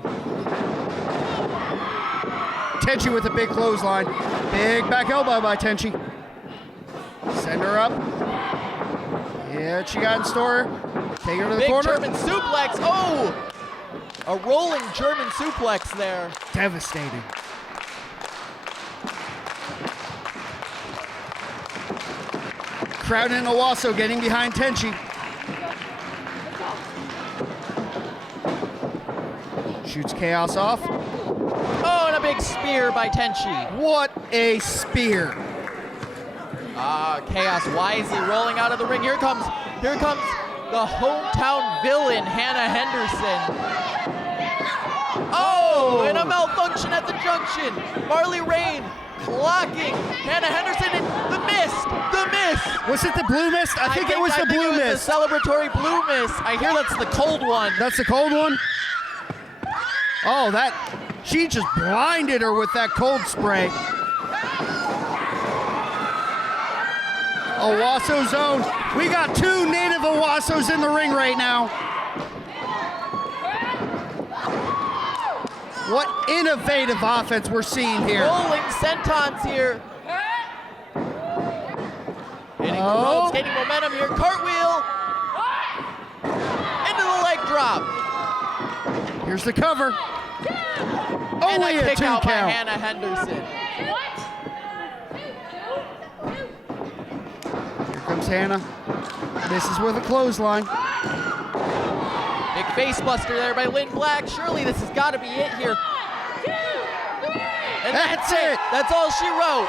Tenchi with a big clothesline. Big back elbow by Tenchi. Send her up. Yeah, she got in store. Take her to the Big corner. German suplex. Oh! A rolling German suplex there. Devastating. Crowd in Owosso getting behind Tenchi. Shoots Chaos off. Oh, and a big spear by Tenchi. What a spear. Chaos wisely rolling out of the ring. Here comes the hometown villain, Hannah Henderson. Oh, and a malfunction at the junction. Marley Rain blocking Hannah Henderson and the mist. Was it the blue mist? I think it was the blue mist. The celebratory blue mist. I hear that's the cold one. That's the cold one? Oh, she just blinded her with that cold spray. Owosso zone. We got two native Owossos in the ring right now. What innovative offense we're seeing here. Rolling sentons here. Hitting the ropes, gaining momentum here. Cartwheel. Into the leg drop. Here's the cover. And Only a a kick 2 out by count. Hannah Henderson. Here comes Hannah. Misses with a clothesline. Big face buster there by Lynn Black. Surely this has got to be it here. And that's it. That's all she wrote.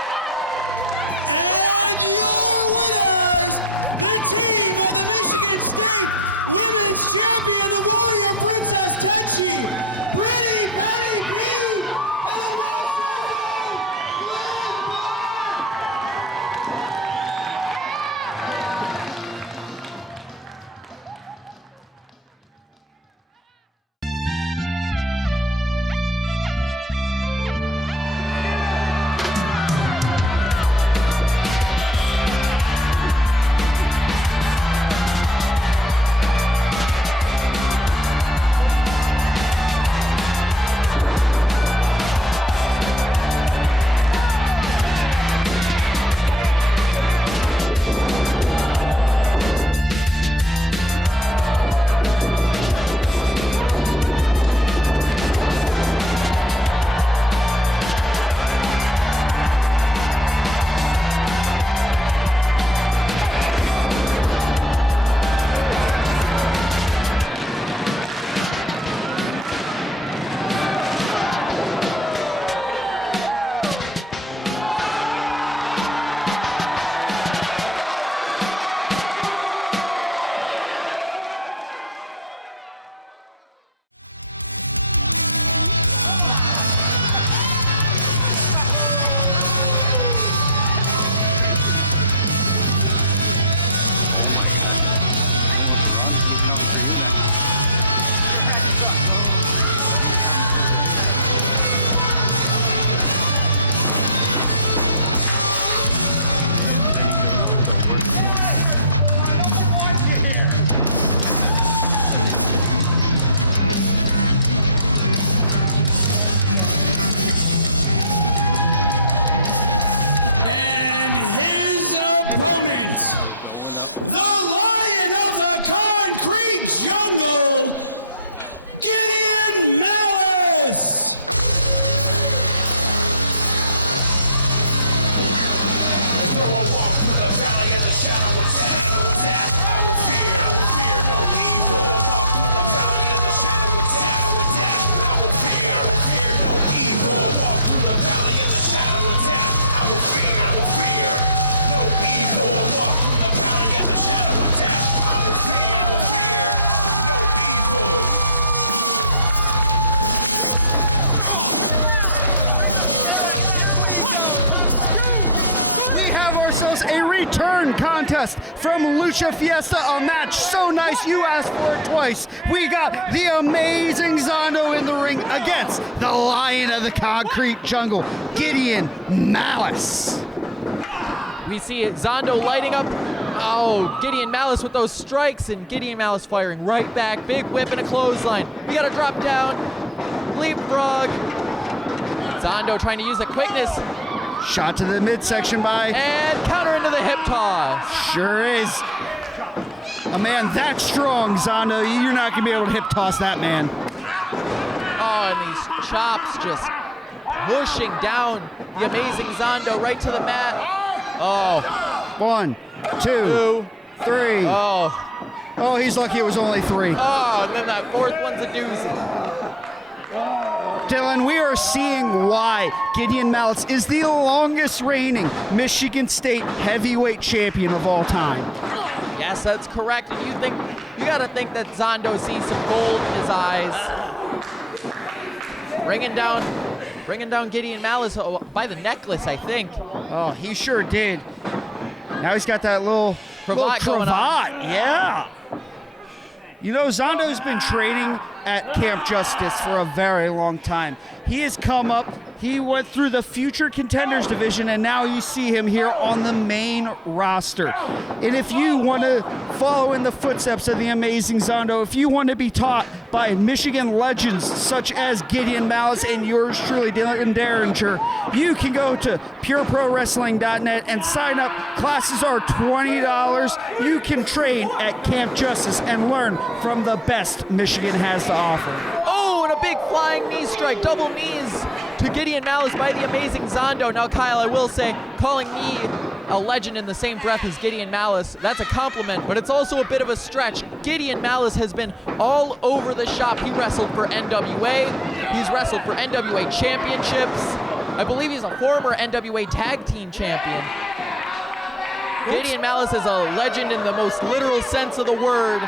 A return contest from Lucha Fiesta, a match so nice you asked for it twice. We got the amazing Zando in the ring against the Lion of the Concrete Jungle, Gideon Malice. We see Zando lighting up. Oh, Gideon Malice with those strikes, and Gideon Malice firing right back. Big whip and a clothesline. We got a drop down, leapfrog. Zando trying to use the quickness. Shot to the midsection by... And counter into the hip toss. Sure is. A man that strong, Zando, you're not going to be able to hip toss that man. Oh, and these chops just pushing down the amazing Zando right to the mat. Oh. 1, 2, 3. Oh, he's lucky it was only 3. Oh, and then that fourth one's a doozy. Dylan, we are seeing why Gideon Malice is the longest reigning Michigan State heavyweight champion of all time. Yes, that's correct. And you gotta think that Zando sees some gold in his eyes. Bringing down Gideon Malice by the necklace, I think. Oh, he sure did. Now he's got that little cravat going on. Yeah. You know, Zando's been training at Camp Justice for a very long time. He has come up, he went through the Future Contenders division, and now you see him here on the main roster. And if you want to follow in the footsteps of the amazing Zando, if you want to be taught by Michigan legends such as Gideon Malice and yours truly, Dylan Derringer, you can go to pureprowrestling.net and sign up. Classes are $20. You can train at Camp Justice and learn from the best Michigan has to offer. Oh, and a big flying knee strike, double knees to Gideon Malice by the amazing Zando. Now, Kyle, I will say, calling me a legend in the same breath as Gideon Malice, that's a compliment, but it's also a bit of a stretch. Gideon Malice has been all over the shop. He wrestled for NWA. He's wrestled for NWA championships. I believe he's a former NWA tag team champion. Gideon Malice is a legend in the most literal sense of the word.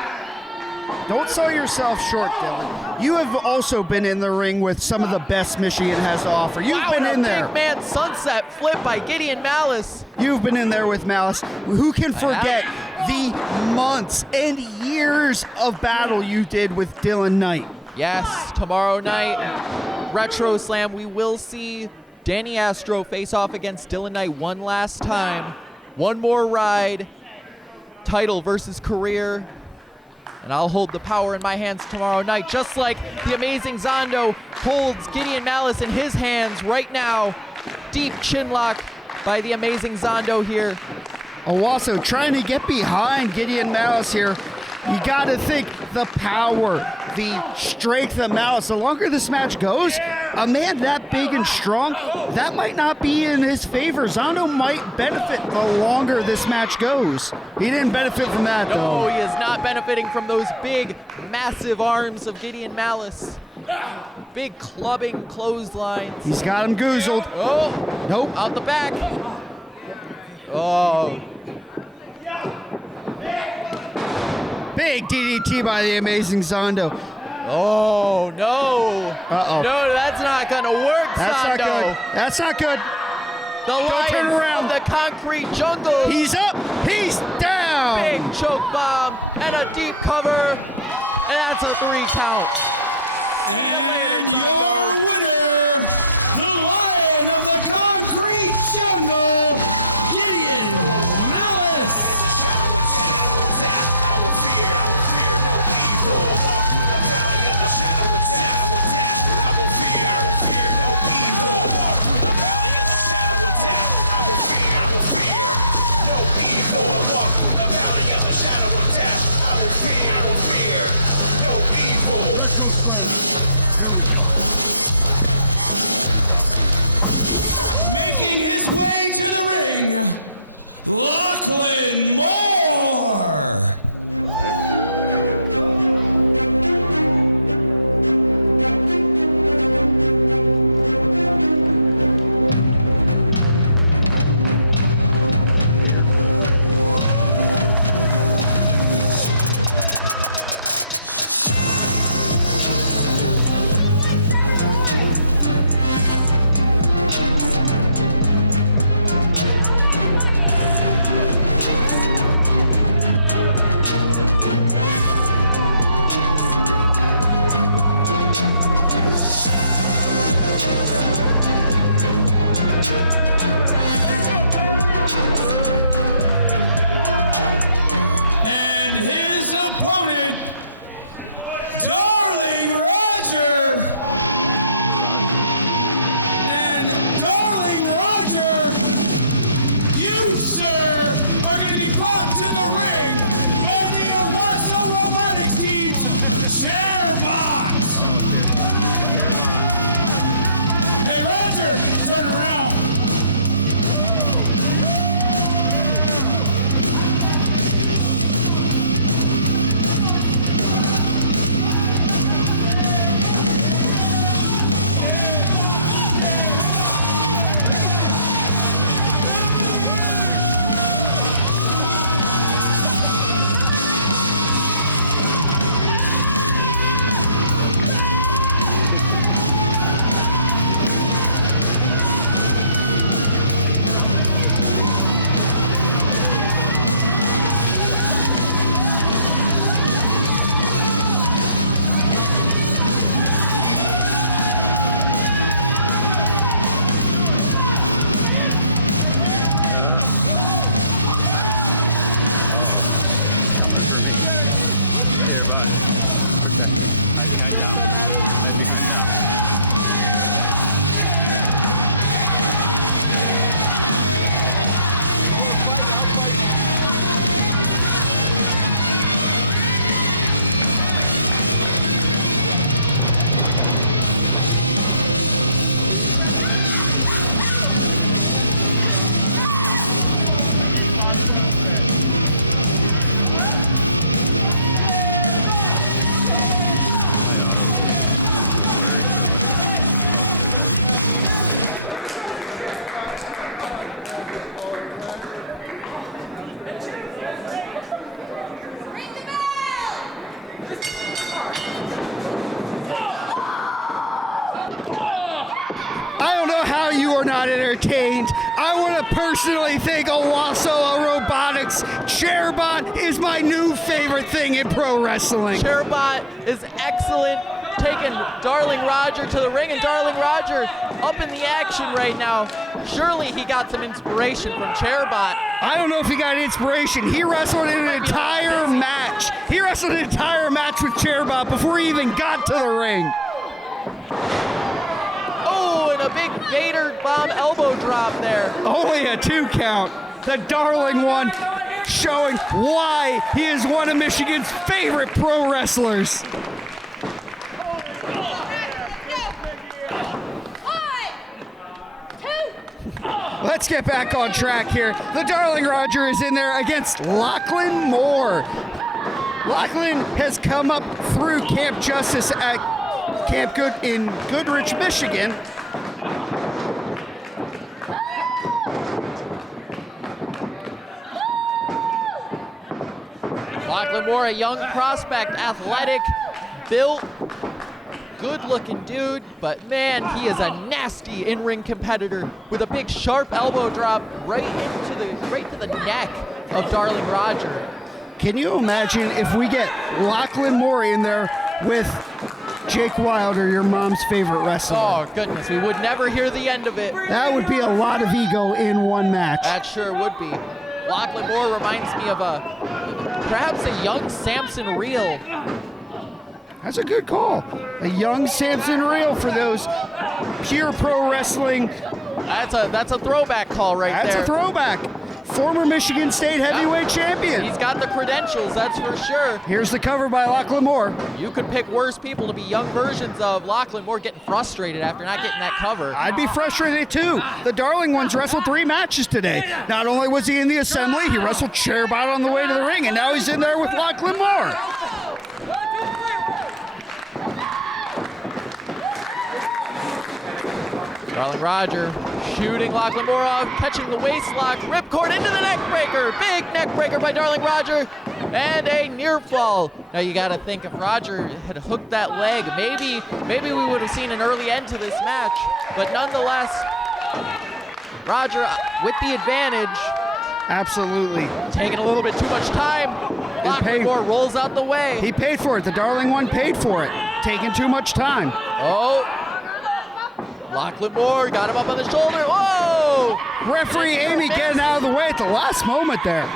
Don't sell yourself short, Dylan. You have also been in the ring with some of the best Michigan has to offer. You've been in there. Big man sunset flip by Gideon Malice. You've been in there with Malice. Who can forget the months and years of battle you did with Dylan Knight? Yes, tomorrow night, Retro Slam, we will see Danny Astro face off against Dylan Knight one last time. One more ride, title versus career. And I'll hold the power in my hands tomorrow night, just like the amazing Zando holds Gideon Malice in his hands right now. Deep chin lock by the amazing Zando here. Owosso trying to get behind Gideon Malice here. You got to think the power, the strength of Malice. The longer this match goes, a man that big and strong, that might not be in his favor. Zando might benefit the longer this match goes. He didn't benefit from that, though. No, he is not benefiting from those big, massive arms of Gideon Malice. Big clubbing clotheslines. He's got him goozled. Oh, Nope. out the back. Oh. Big DDT by the amazing Zando. Oh, no. Uh-oh. No, that's not going to work, That's Zando. not good. That's not good. The Lion turn around. of the Concrete Jungle. He's up. He's down. Big choke bomb and a deep cover. And that's a 3 count. See you later, Zando. The Lion of the Concrete Jungle, Gideon Malice. Retro Slam. Here we go. Making his way to the ring, Lachlan Moore. Here, but protecting. Right behind now. Right behind now. I don't know how you are not entertained. I want to personally thank Owosso Robotics. Chairbot is my new favorite thing in pro wrestling. Chairbot is excellent, taking Darling Roger to the ring, and Darling Roger up in the action right now. Surely he got some inspiration from Chairbot. I don't know if he got inspiration. He wrestled in an entire match. He wrestled an entire match with Chairbot before he even got to the ring. Oh, and a big Vader bomb elbow drop there. Only a 2 count. The Darling one showing why he is one of Michigan's favorite pro wrestlers. Let's get back on track here. The Darling Roger is in there against Lachlan Moore. Lachlan has come up through Camp Justice at Camp Good in Goodrich, Michigan. Lachlan Moore, a young prospect, athletic, built, good-looking dude, but man, he is a nasty in-ring competitor with a big sharp elbow drop right to the neck of Darling Roger. Can you imagine if we get Lachlan Moore in there with Jake Wilder, your mom's favorite wrestler? Oh goodness, we would never hear the end of it. That would be a lot of ego in one match. That sure would be. Lachlan Moore reminds me of perhaps a young Samson Reel. That's a good call. A young Samson Reel for those pure pro wrestling. That's a throwback call right there. That's a throwback. Former Michigan State heavyweight champion. He's got the credentials, that's for sure. Here's the cover by Lachlan Moore. You could pick worse people to be young versions of Lachlan Moore getting frustrated after not getting that cover. I'd be frustrated too. The Darling ones wrestled 3 matches today. Not only was he in the assembly, he wrestled Chairbot on the way to the ring, and now he's in there with Lachlan Moore. Darling Roger shooting Lachlan Moore off, catching the waist lock, ripcord into the neck breaker. Big neck breaker by Darling Roger, and a near fall. Now you got to think if Roger had hooked that leg, maybe we would have seen an early end to this match. But nonetheless, Roger with the advantage. Absolutely. Taking a little bit too much time. Lachlan Moore rolls out the way. He paid for it. The Darling one paid for it. Taking too much time. Oh. Lachlan Moore got him up on the shoulder. Whoa! Referee Amy getting out of the way at the last moment there.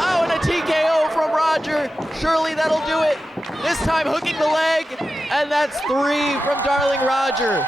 Oh, and a TKO from Roger. Surely that'll do it. This time hooking the leg, and that's 3 from Darling Roger.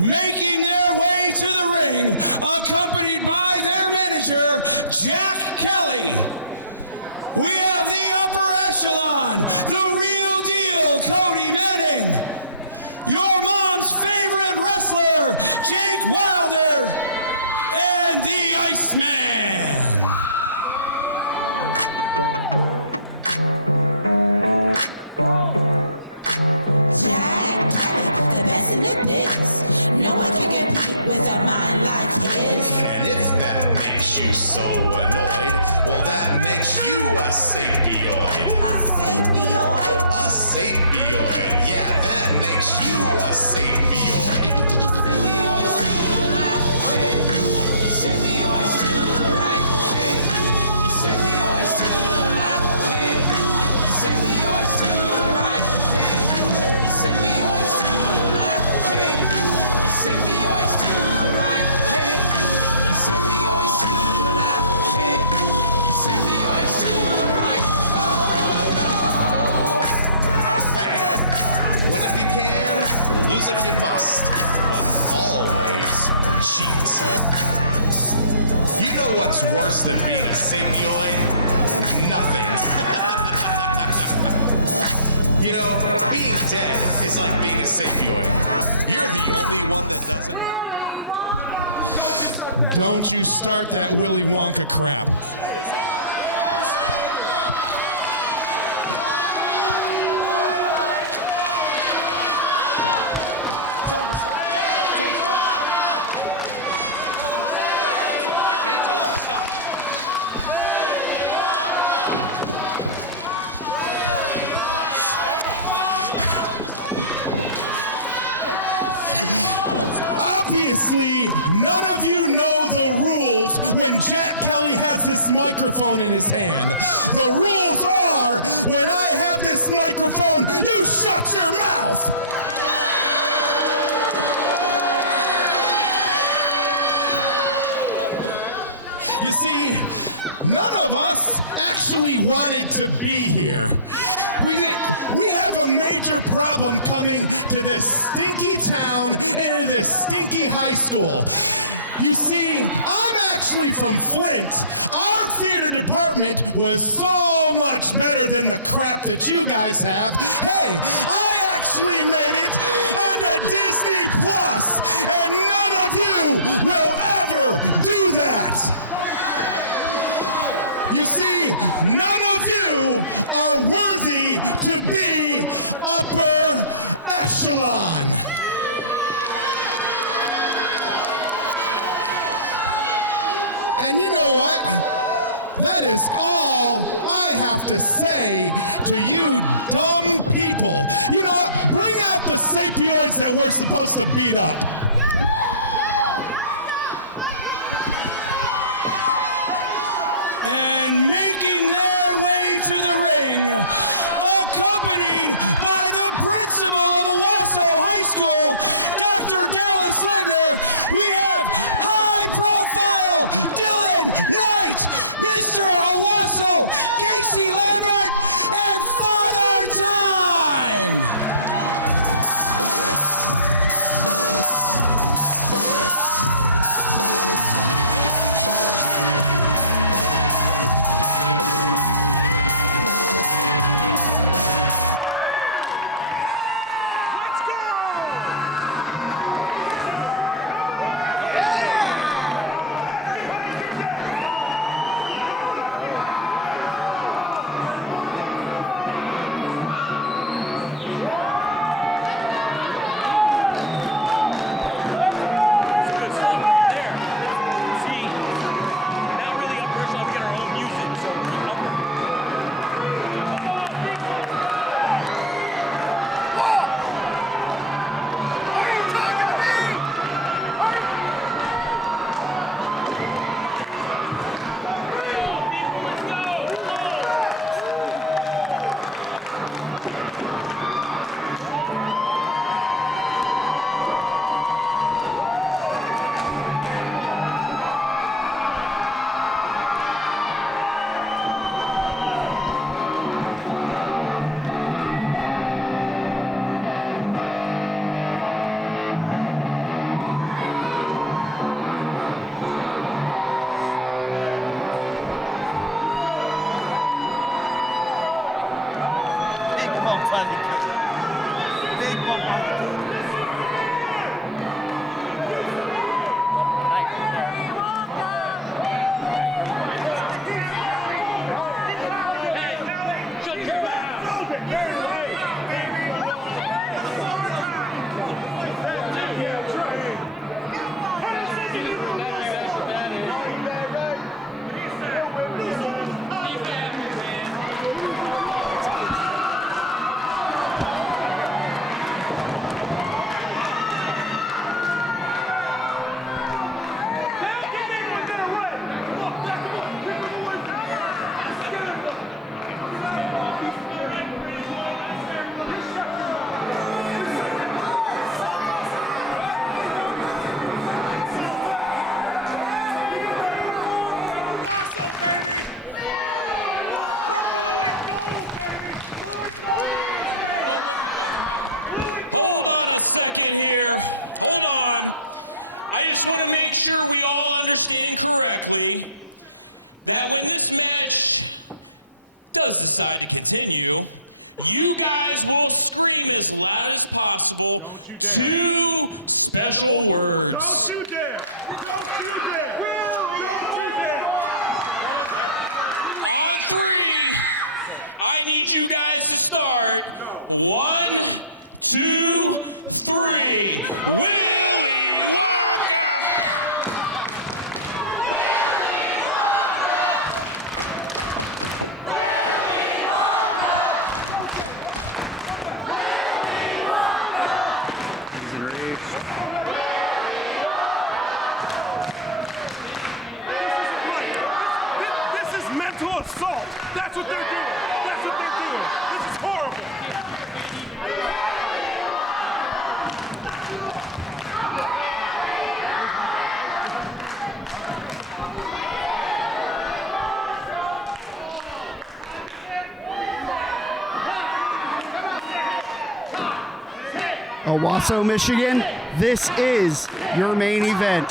Making their way to the ring, accompanied by their manager, Jack Kelly. We have the upper echelon, the real deal, Tony Manning. Your mom's favorite wrestler, Jake Wilder, and the Iceman. Obviously, none of you know the rules when Jack Kelly has this microphone in his hand. The rules are, when I have this microphone, you shut your mouth! You see, none of us actually wanted to be here. We have a major problem coming to this stinky town and this stinky high school. You see, I'm actually from Flint. Our theater department was so much better than the crap that you guys have. Hey, I actually made it on the Disney Plus, and none of you will ever do that. You see, none of you are worthy to be upper echelon. And you know what? That is all I have to say to you dumb people. You know what? Bring out the sapiens that we're supposed to beat up. And making their way to the ring, accompanied by the principal of Owosso High School, Dr. Dallas Ritter, we have Tom Bucknell, Dylan Knight, Mr. Owosso, Casey Lambert, and Father Time! does decide to continue, you guys will scream as loud as possible. Don't you dare. 2 special words. Don't you dare! Don't you dare! Don't you dare! On 3, I need you guys to start. No. 1, 2, 3. He's enraged. This is mental assault. That's what they're doing. That's what they're doing. This is horrible. Owosso, Michigan, this is your main event.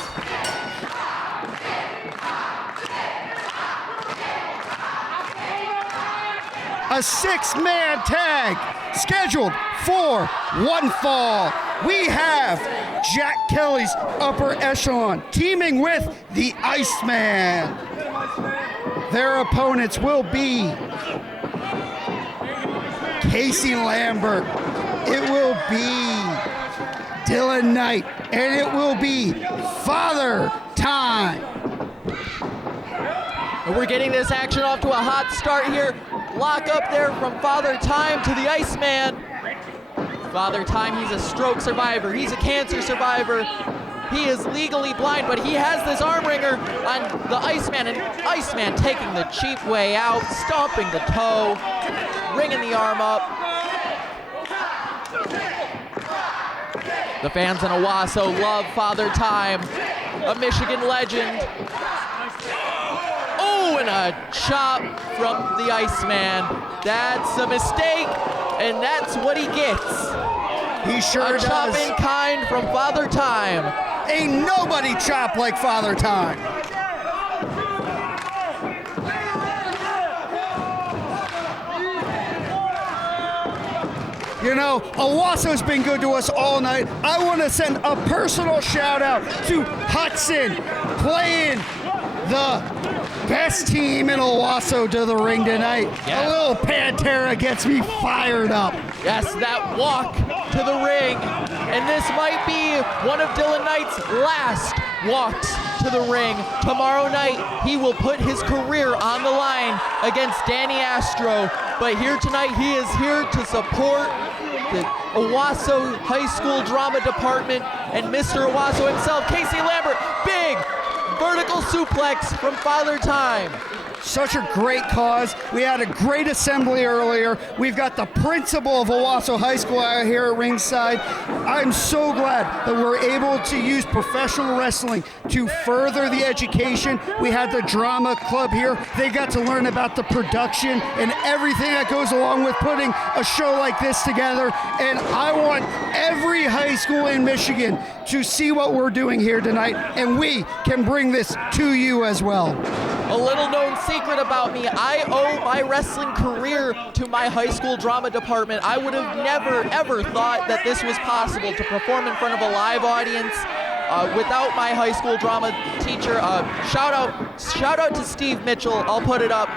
A 6-man tag scheduled for 1 fall. We have Jack Kelly's upper echelon teaming with the Iceman. Their opponents will be Casey Lambert. It will be Dylan Knight, and it will be Father Time. And we're getting this action off to a hot start here. Lock up there from Father Time to the Iceman. Father Time, he's a stroke survivor. He's a cancer survivor. He is legally blind, but he has this arm wringer on the Iceman, and Iceman taking the cheap way out, stomping the toe, ringing the arm up. The fans in Owosso love Father Time, a Michigan legend. Oh, and a chop from the Iceman. That's a mistake, and that's what he gets. He sure does. A chop in kind from Father Time. Ain't nobody chop like Father Time. You know, Owosso's been good to us all night. I want to send a personal shout out to Hudson playing the best team in Owosso to the ring tonight. Yes. A little Pantera gets me fired up. Yes, that walk to the ring. And this might be one of Dylan Knight's last walks to the ring. Tomorrow night, he will put his career on the line against Danny Astro. But here tonight, he is here to support the Owosso High School Drama Department and Mr. Owosso himself, Casey Lambert. Big vertical suplex from Father Time. Such a great cause. We had a great assembly earlier. We've got the principal of Owosso High School out here at ringside. I'm so glad that we're able to use professional wrestling to further the education. We had the drama club here. They got to learn about the production and everything that goes along with putting a show like this together. And I want every high school in Michigan to see what we're doing here tonight, and we can bring this to you as well. A little known secret about me, I owe my wrestling career to my high school drama department. I would have never, ever thought that this was possible to perform in front of a live audience without my high school drama teacher. Shout out to Steve Mitchell, I'll put it up.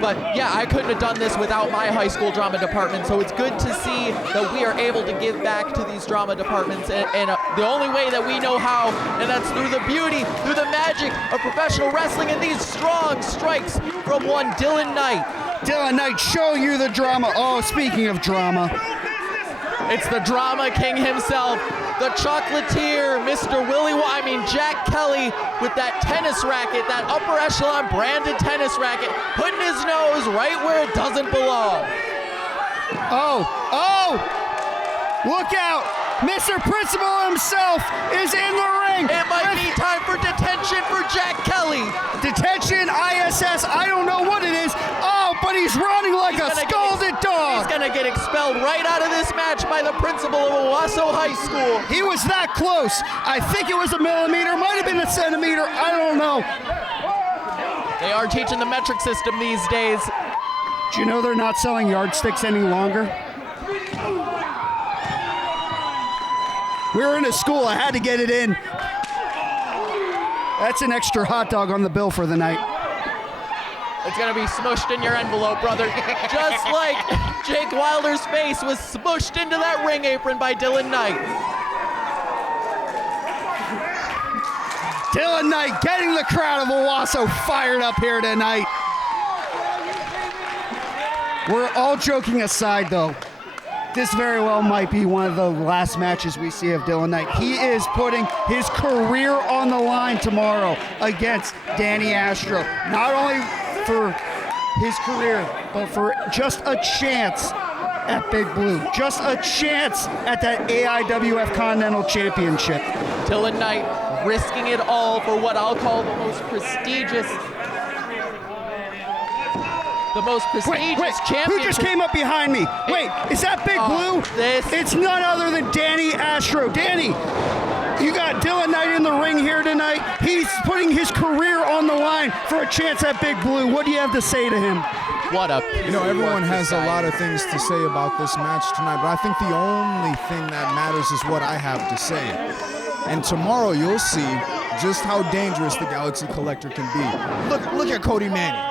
But yeah, I couldn't have done this without my high school drama department, so it's good to see that we are able to give back to these drama departments, and the only way that we know how, and that's through the beauty, through the magic of professional wrestling and these strong strikes from one Dylan Knight. Dylan Knight, show you the drama. Oh, speaking of drama. It's the drama king himself, the chocolatier, Jack Kelly with that tennis racket, that upper echelon branded tennis racket, putting his nose right where it doesn't belong. Oh, look out. Mr. Principal himself is in the ring. It might be time for detention for Jack Kelly. Detention, ISS, I don't know what it is. Oh, but he's running like a scalded dog. He's going to get expelled right out of this match by the principal of Owosso High School. He was that close. I think it was a millimeter, might have been a centimeter, I don't know. They are teaching the metric system these days. Do you know they're not selling yardsticks any longer? We were in a school. I had to get it in. That's an extra hot dog on the bill for the night. It's going to be smushed in your envelope, brother. Just like Jake Wilder's face was smushed into that ring apron by Dylan Knight. Dylan Knight getting the crowd of Owosso fired up here tonight. We're all joking aside, though. This very well might be one of the last matches we see of Dylan Knight. He is putting his career on the line tomorrow against Danny Astro. Not only for his career, but for just a chance at Big Blue. Just a chance at that AIWF Continental Championship. Dylan Knight risking it all for what I'll call the most prestigious championship. Who just came up behind me? Wait, is that Big Blue? It's none other than Danny Astro. Danny, you got Dylan Knight in the ring here tonight. He's putting his career on the line for a chance at Big Blue. What do you have to say to him? What up? You know, everyone has a lot of things to say about this match tonight, but I think the only thing that matters is what I have to say. And tomorrow you'll see just how dangerous the Galaxy Collector can be. Look at Cody Manning.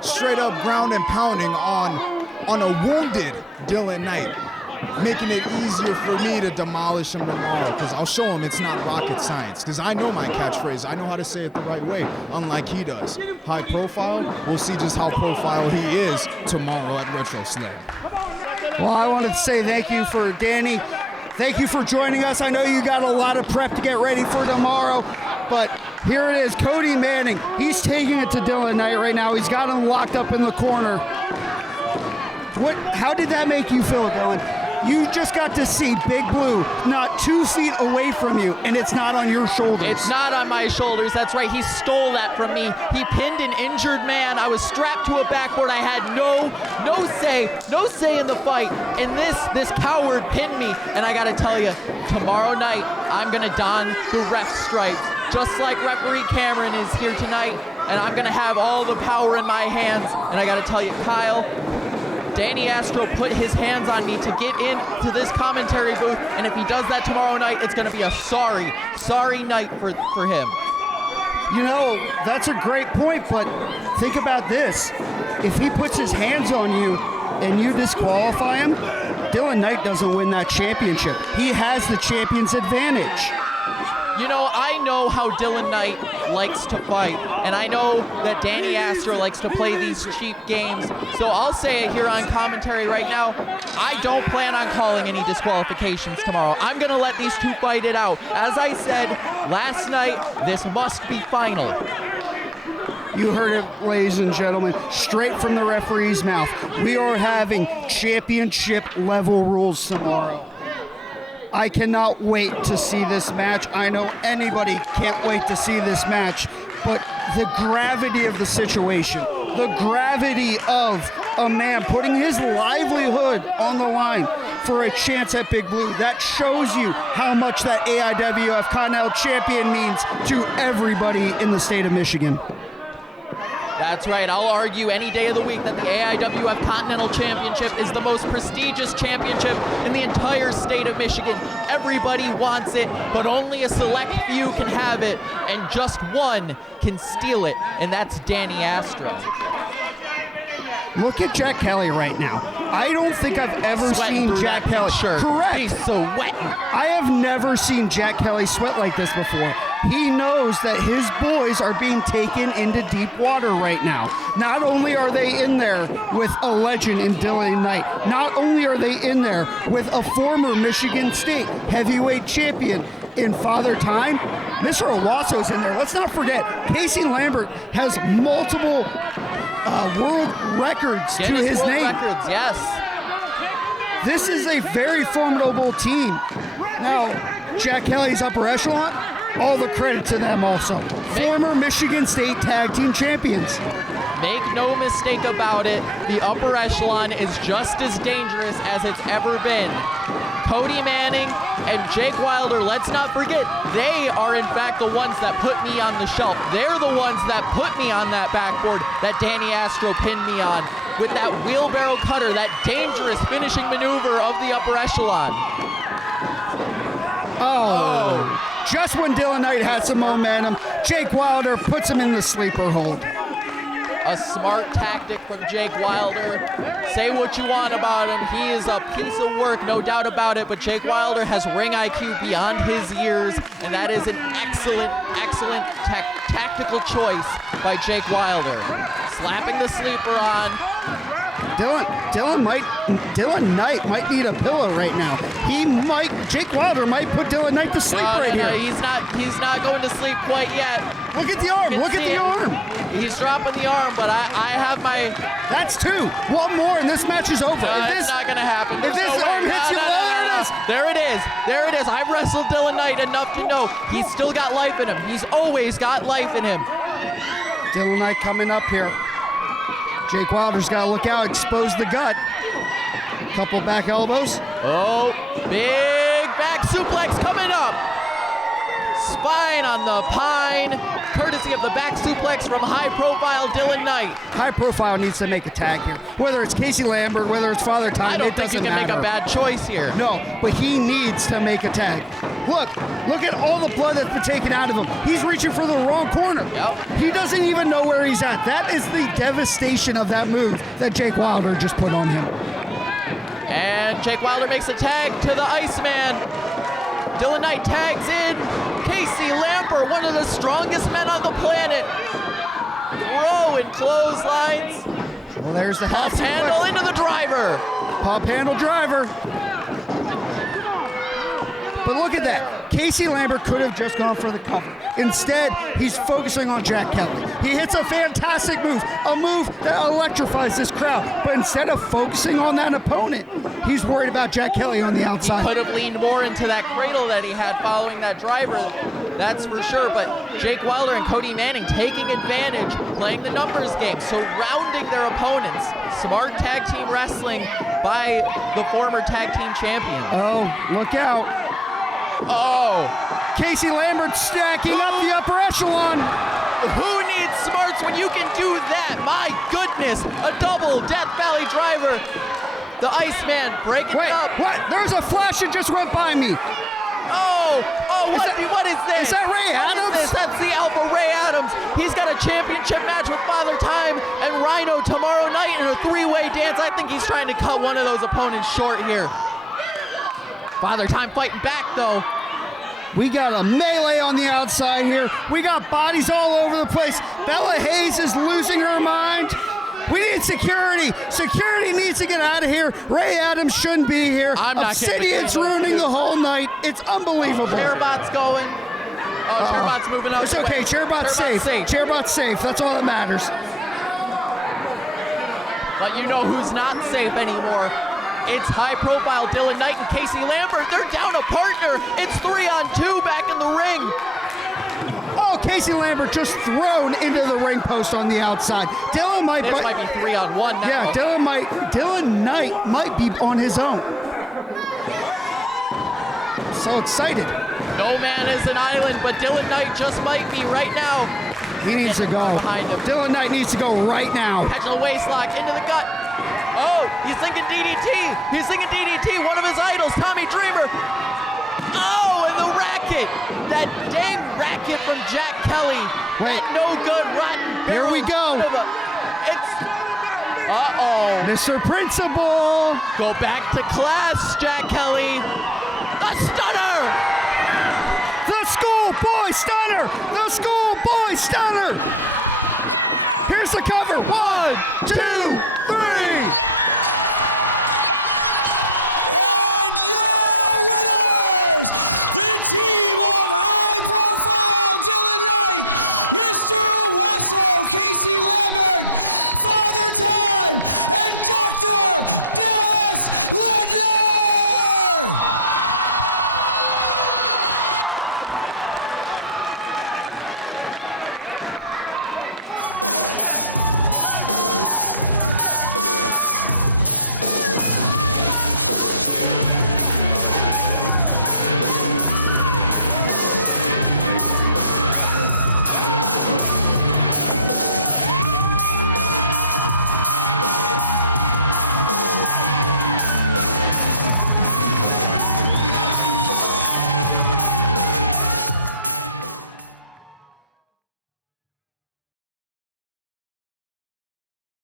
Straight up ground and pounding on a wounded Dylan Knight, making it easier for me to demolish him tomorrow, because I'll show him it's not rocket science, because I know my catchphrase. I know how to say it the right way, unlike he does. High profile, we'll see just how profile he is tomorrow at Retro Slam. Well, I wanted to say thank you for Danny. Thank you for joining us. I know you got a lot of prep to get ready for tomorrow, but here it is, Cody Manning. He's taking it to Dylan Knight right now. He's got him locked up in the corner. How did that make you feel, Dylan? You just got to see Big Blue not 2 feet away from you, and it's not on your shoulders. It's not on my shoulders. That's right. He stole that from me. He pinned an injured man. I was strapped to a backboard. I had no say in the fight. And this coward pinned me. And I got to tell you, tomorrow night, I'm going to don the ref stripes, just like referee Cameron is here tonight. And I'm going to have all the power in my hands. And I got to tell you, Kyle, Danny Astro put his hands on me to get into this commentary booth, and if he does that tomorrow night, it's going to be a sorry night for him. You know, that's a great point, but think about this. If he puts his hands on you and you disqualify him, Dylan Knight doesn't win that championship. He has the champion's advantage. You know, I know how Dylan Knight likes to fight, and I know that Danny Astro likes to play these cheap games, so I'll say it here on commentary right now, I don't plan on calling any disqualifications tomorrow. I'm going to let these two fight it out. As I said last night, this must be final. You heard it, ladies and gentlemen, straight from the referee's mouth. We are having championship level rules tomorrow. I cannot wait to see this match. I know anybody can't wait to see this match, but the gravity of the situation, the gravity of a man putting his livelihood on the line for a chance at Big Blue, that shows you how much that AIWF Continental Champion means to everybody in the state of Michigan. That's right. I'll argue any day of the week that the AIWF Continental Championship is the most prestigious championship in the entire state of Michigan. Everybody wants it, but only a select few can have it, and just one can steal it, and that's Danny Astro. Look at Jack Kelly right now. I don't think I've ever seen Jack Kelly. Correct. He's sweating. I have never seen Jack Kelly sweat like this before. He knows that his boys are being taken into deep water right now. Not only are they in there with a legend in Dylan Knight, not only are they in there with a former Michigan State heavyweight champion in Father Time, Mr. Owosso's in there. Let's not forget, Casey Lambert has multiple world records Guinness to his World name. Records, yes. This is a very formidable team. Now, Jack Kelly's upper echelon, all the credit to them also. Former Michigan State Tag Team Champions. Make no mistake about it, the upper echelon is just as dangerous as it's ever been. Cody Manning and Jake Wilder, let's not forget, they are in fact the ones that put me on the shelf. They're the ones that put me on that backboard that Danny Astro pinned me on. with that wheelbarrow cutter, that dangerous finishing maneuver of the upper echelon. Oh. Just when Dylan Knight had some momentum, Jake Wilder puts him in the sleeper hold. A smart tactic from Jake Wilder. Say what you want about him. He is a piece of work, no doubt about it, but Jake Wilder has ring IQ beyond his years, and that is an excellent tactical choice by Jake Wilder. Slapping the sleeper on. Dylan Knight might need a pillow right now. Jake Wilder might put Dylan Knight to sleep here. He's not going to sleep quite yet. Look at the arm, look at the arm. He's dropping the arm, but I have my... That's two. One more and this match is over. It's not going to happen. If this arm hits you, there it is. There it is. I've wrestled Dylan Knight enough to know he's still got life in him. He's always got life in him. Dylan Knight coming up here. Jake Wilder's got to look out, expose the gut. Couple back elbows. Oh, big back suplex coming up. Spine on the pine, courtesy of the back suplex from high-profile Dylan Knight. High Profile needs to make a tag here. Whether it's Casey Lambert, whether it's Father Time, it doesn't matter. I don't think you can make a bad choice here. No, but he needs to make a tag. Look at all the blood that's been taken out of him. He's reaching for the wrong corner. Yep. He doesn't even know where he's at. That is the devastation of that move that Jake Wilder just put on him. And Jake Wilder makes a tag to the Iceman. Dylan Knight tags in. Casey Lambert, one of the strongest men on the planet. Throwing clotheslines. Well, there's the pump handle into the driver. Pump handle driver. But look at that. Casey Lambert could have just gone for the cover. Instead, he's focusing on Jack Kelly. He hits a fantastic move, a move that electrifies this crowd. But instead of focusing on that opponent, he's worried about Jack Kelly on the outside. He could have leaned more into that cradle that he had following that driver, that's for sure. But Jake Wilder and Cody Manning taking advantage, playing the numbers game, surrounding their opponents. Smart tag team wrestling by the former tag team champion. Oh, look out. Oh. Casey Lambert stacking up the upper echelon. Who needs smarts when you can do that? My goodness, a double Death Valley driver. The Iceman breaking it up. What? There's a flash that just went by me. What is this? Is that Ray Adams? That's the Alpha Ray Adams. He's got a championship match with Father Time and Rhino tomorrow night in a three-way dance. I think he's trying to cut one of those opponents short here. Father Time fighting back, though. We got a melee on the outside here. We got bodies all over the place. Bella Hayes is losing her mind. We need security. Security needs to get out of here. Ray Adams shouldn't be here. Obsidian's ruining the whole night. It's unbelievable. Chairbot's going. Oh, Chairbot's moving up. It's okay. Chairbot's safe. Chairbot's safe. That's all that matters. But you know who's not safe anymore. It's high-profile Dylan Knight and Casey Lambert. They're down a partner. It's 3-on-2 back in the ring. Oh, Casey Lambert just thrown into the ring post on the outside. Dylan might be 3-on-1 now. Yeah, Dylan Knight might be on his own. So excited. No man is an island, but Dylan Knight just might be right now. He needs to go. Behind him. Dylan Knight needs to go right now. Catching a waist lock into the gut. Oh, he's thinking DDT. He's thinking DDT. One of his idols, Tommy Dreamer. Oh, and the racket. That dang racket from Jack Kelly. Wait. That no good, rotten barrel. Here we go. Uh-oh. Mr. Principal. Go back to class, Jack Kelly. A stunner. The schoolboy stunner. The schoolboy stunner. Here's the cover. 1, 2, 3.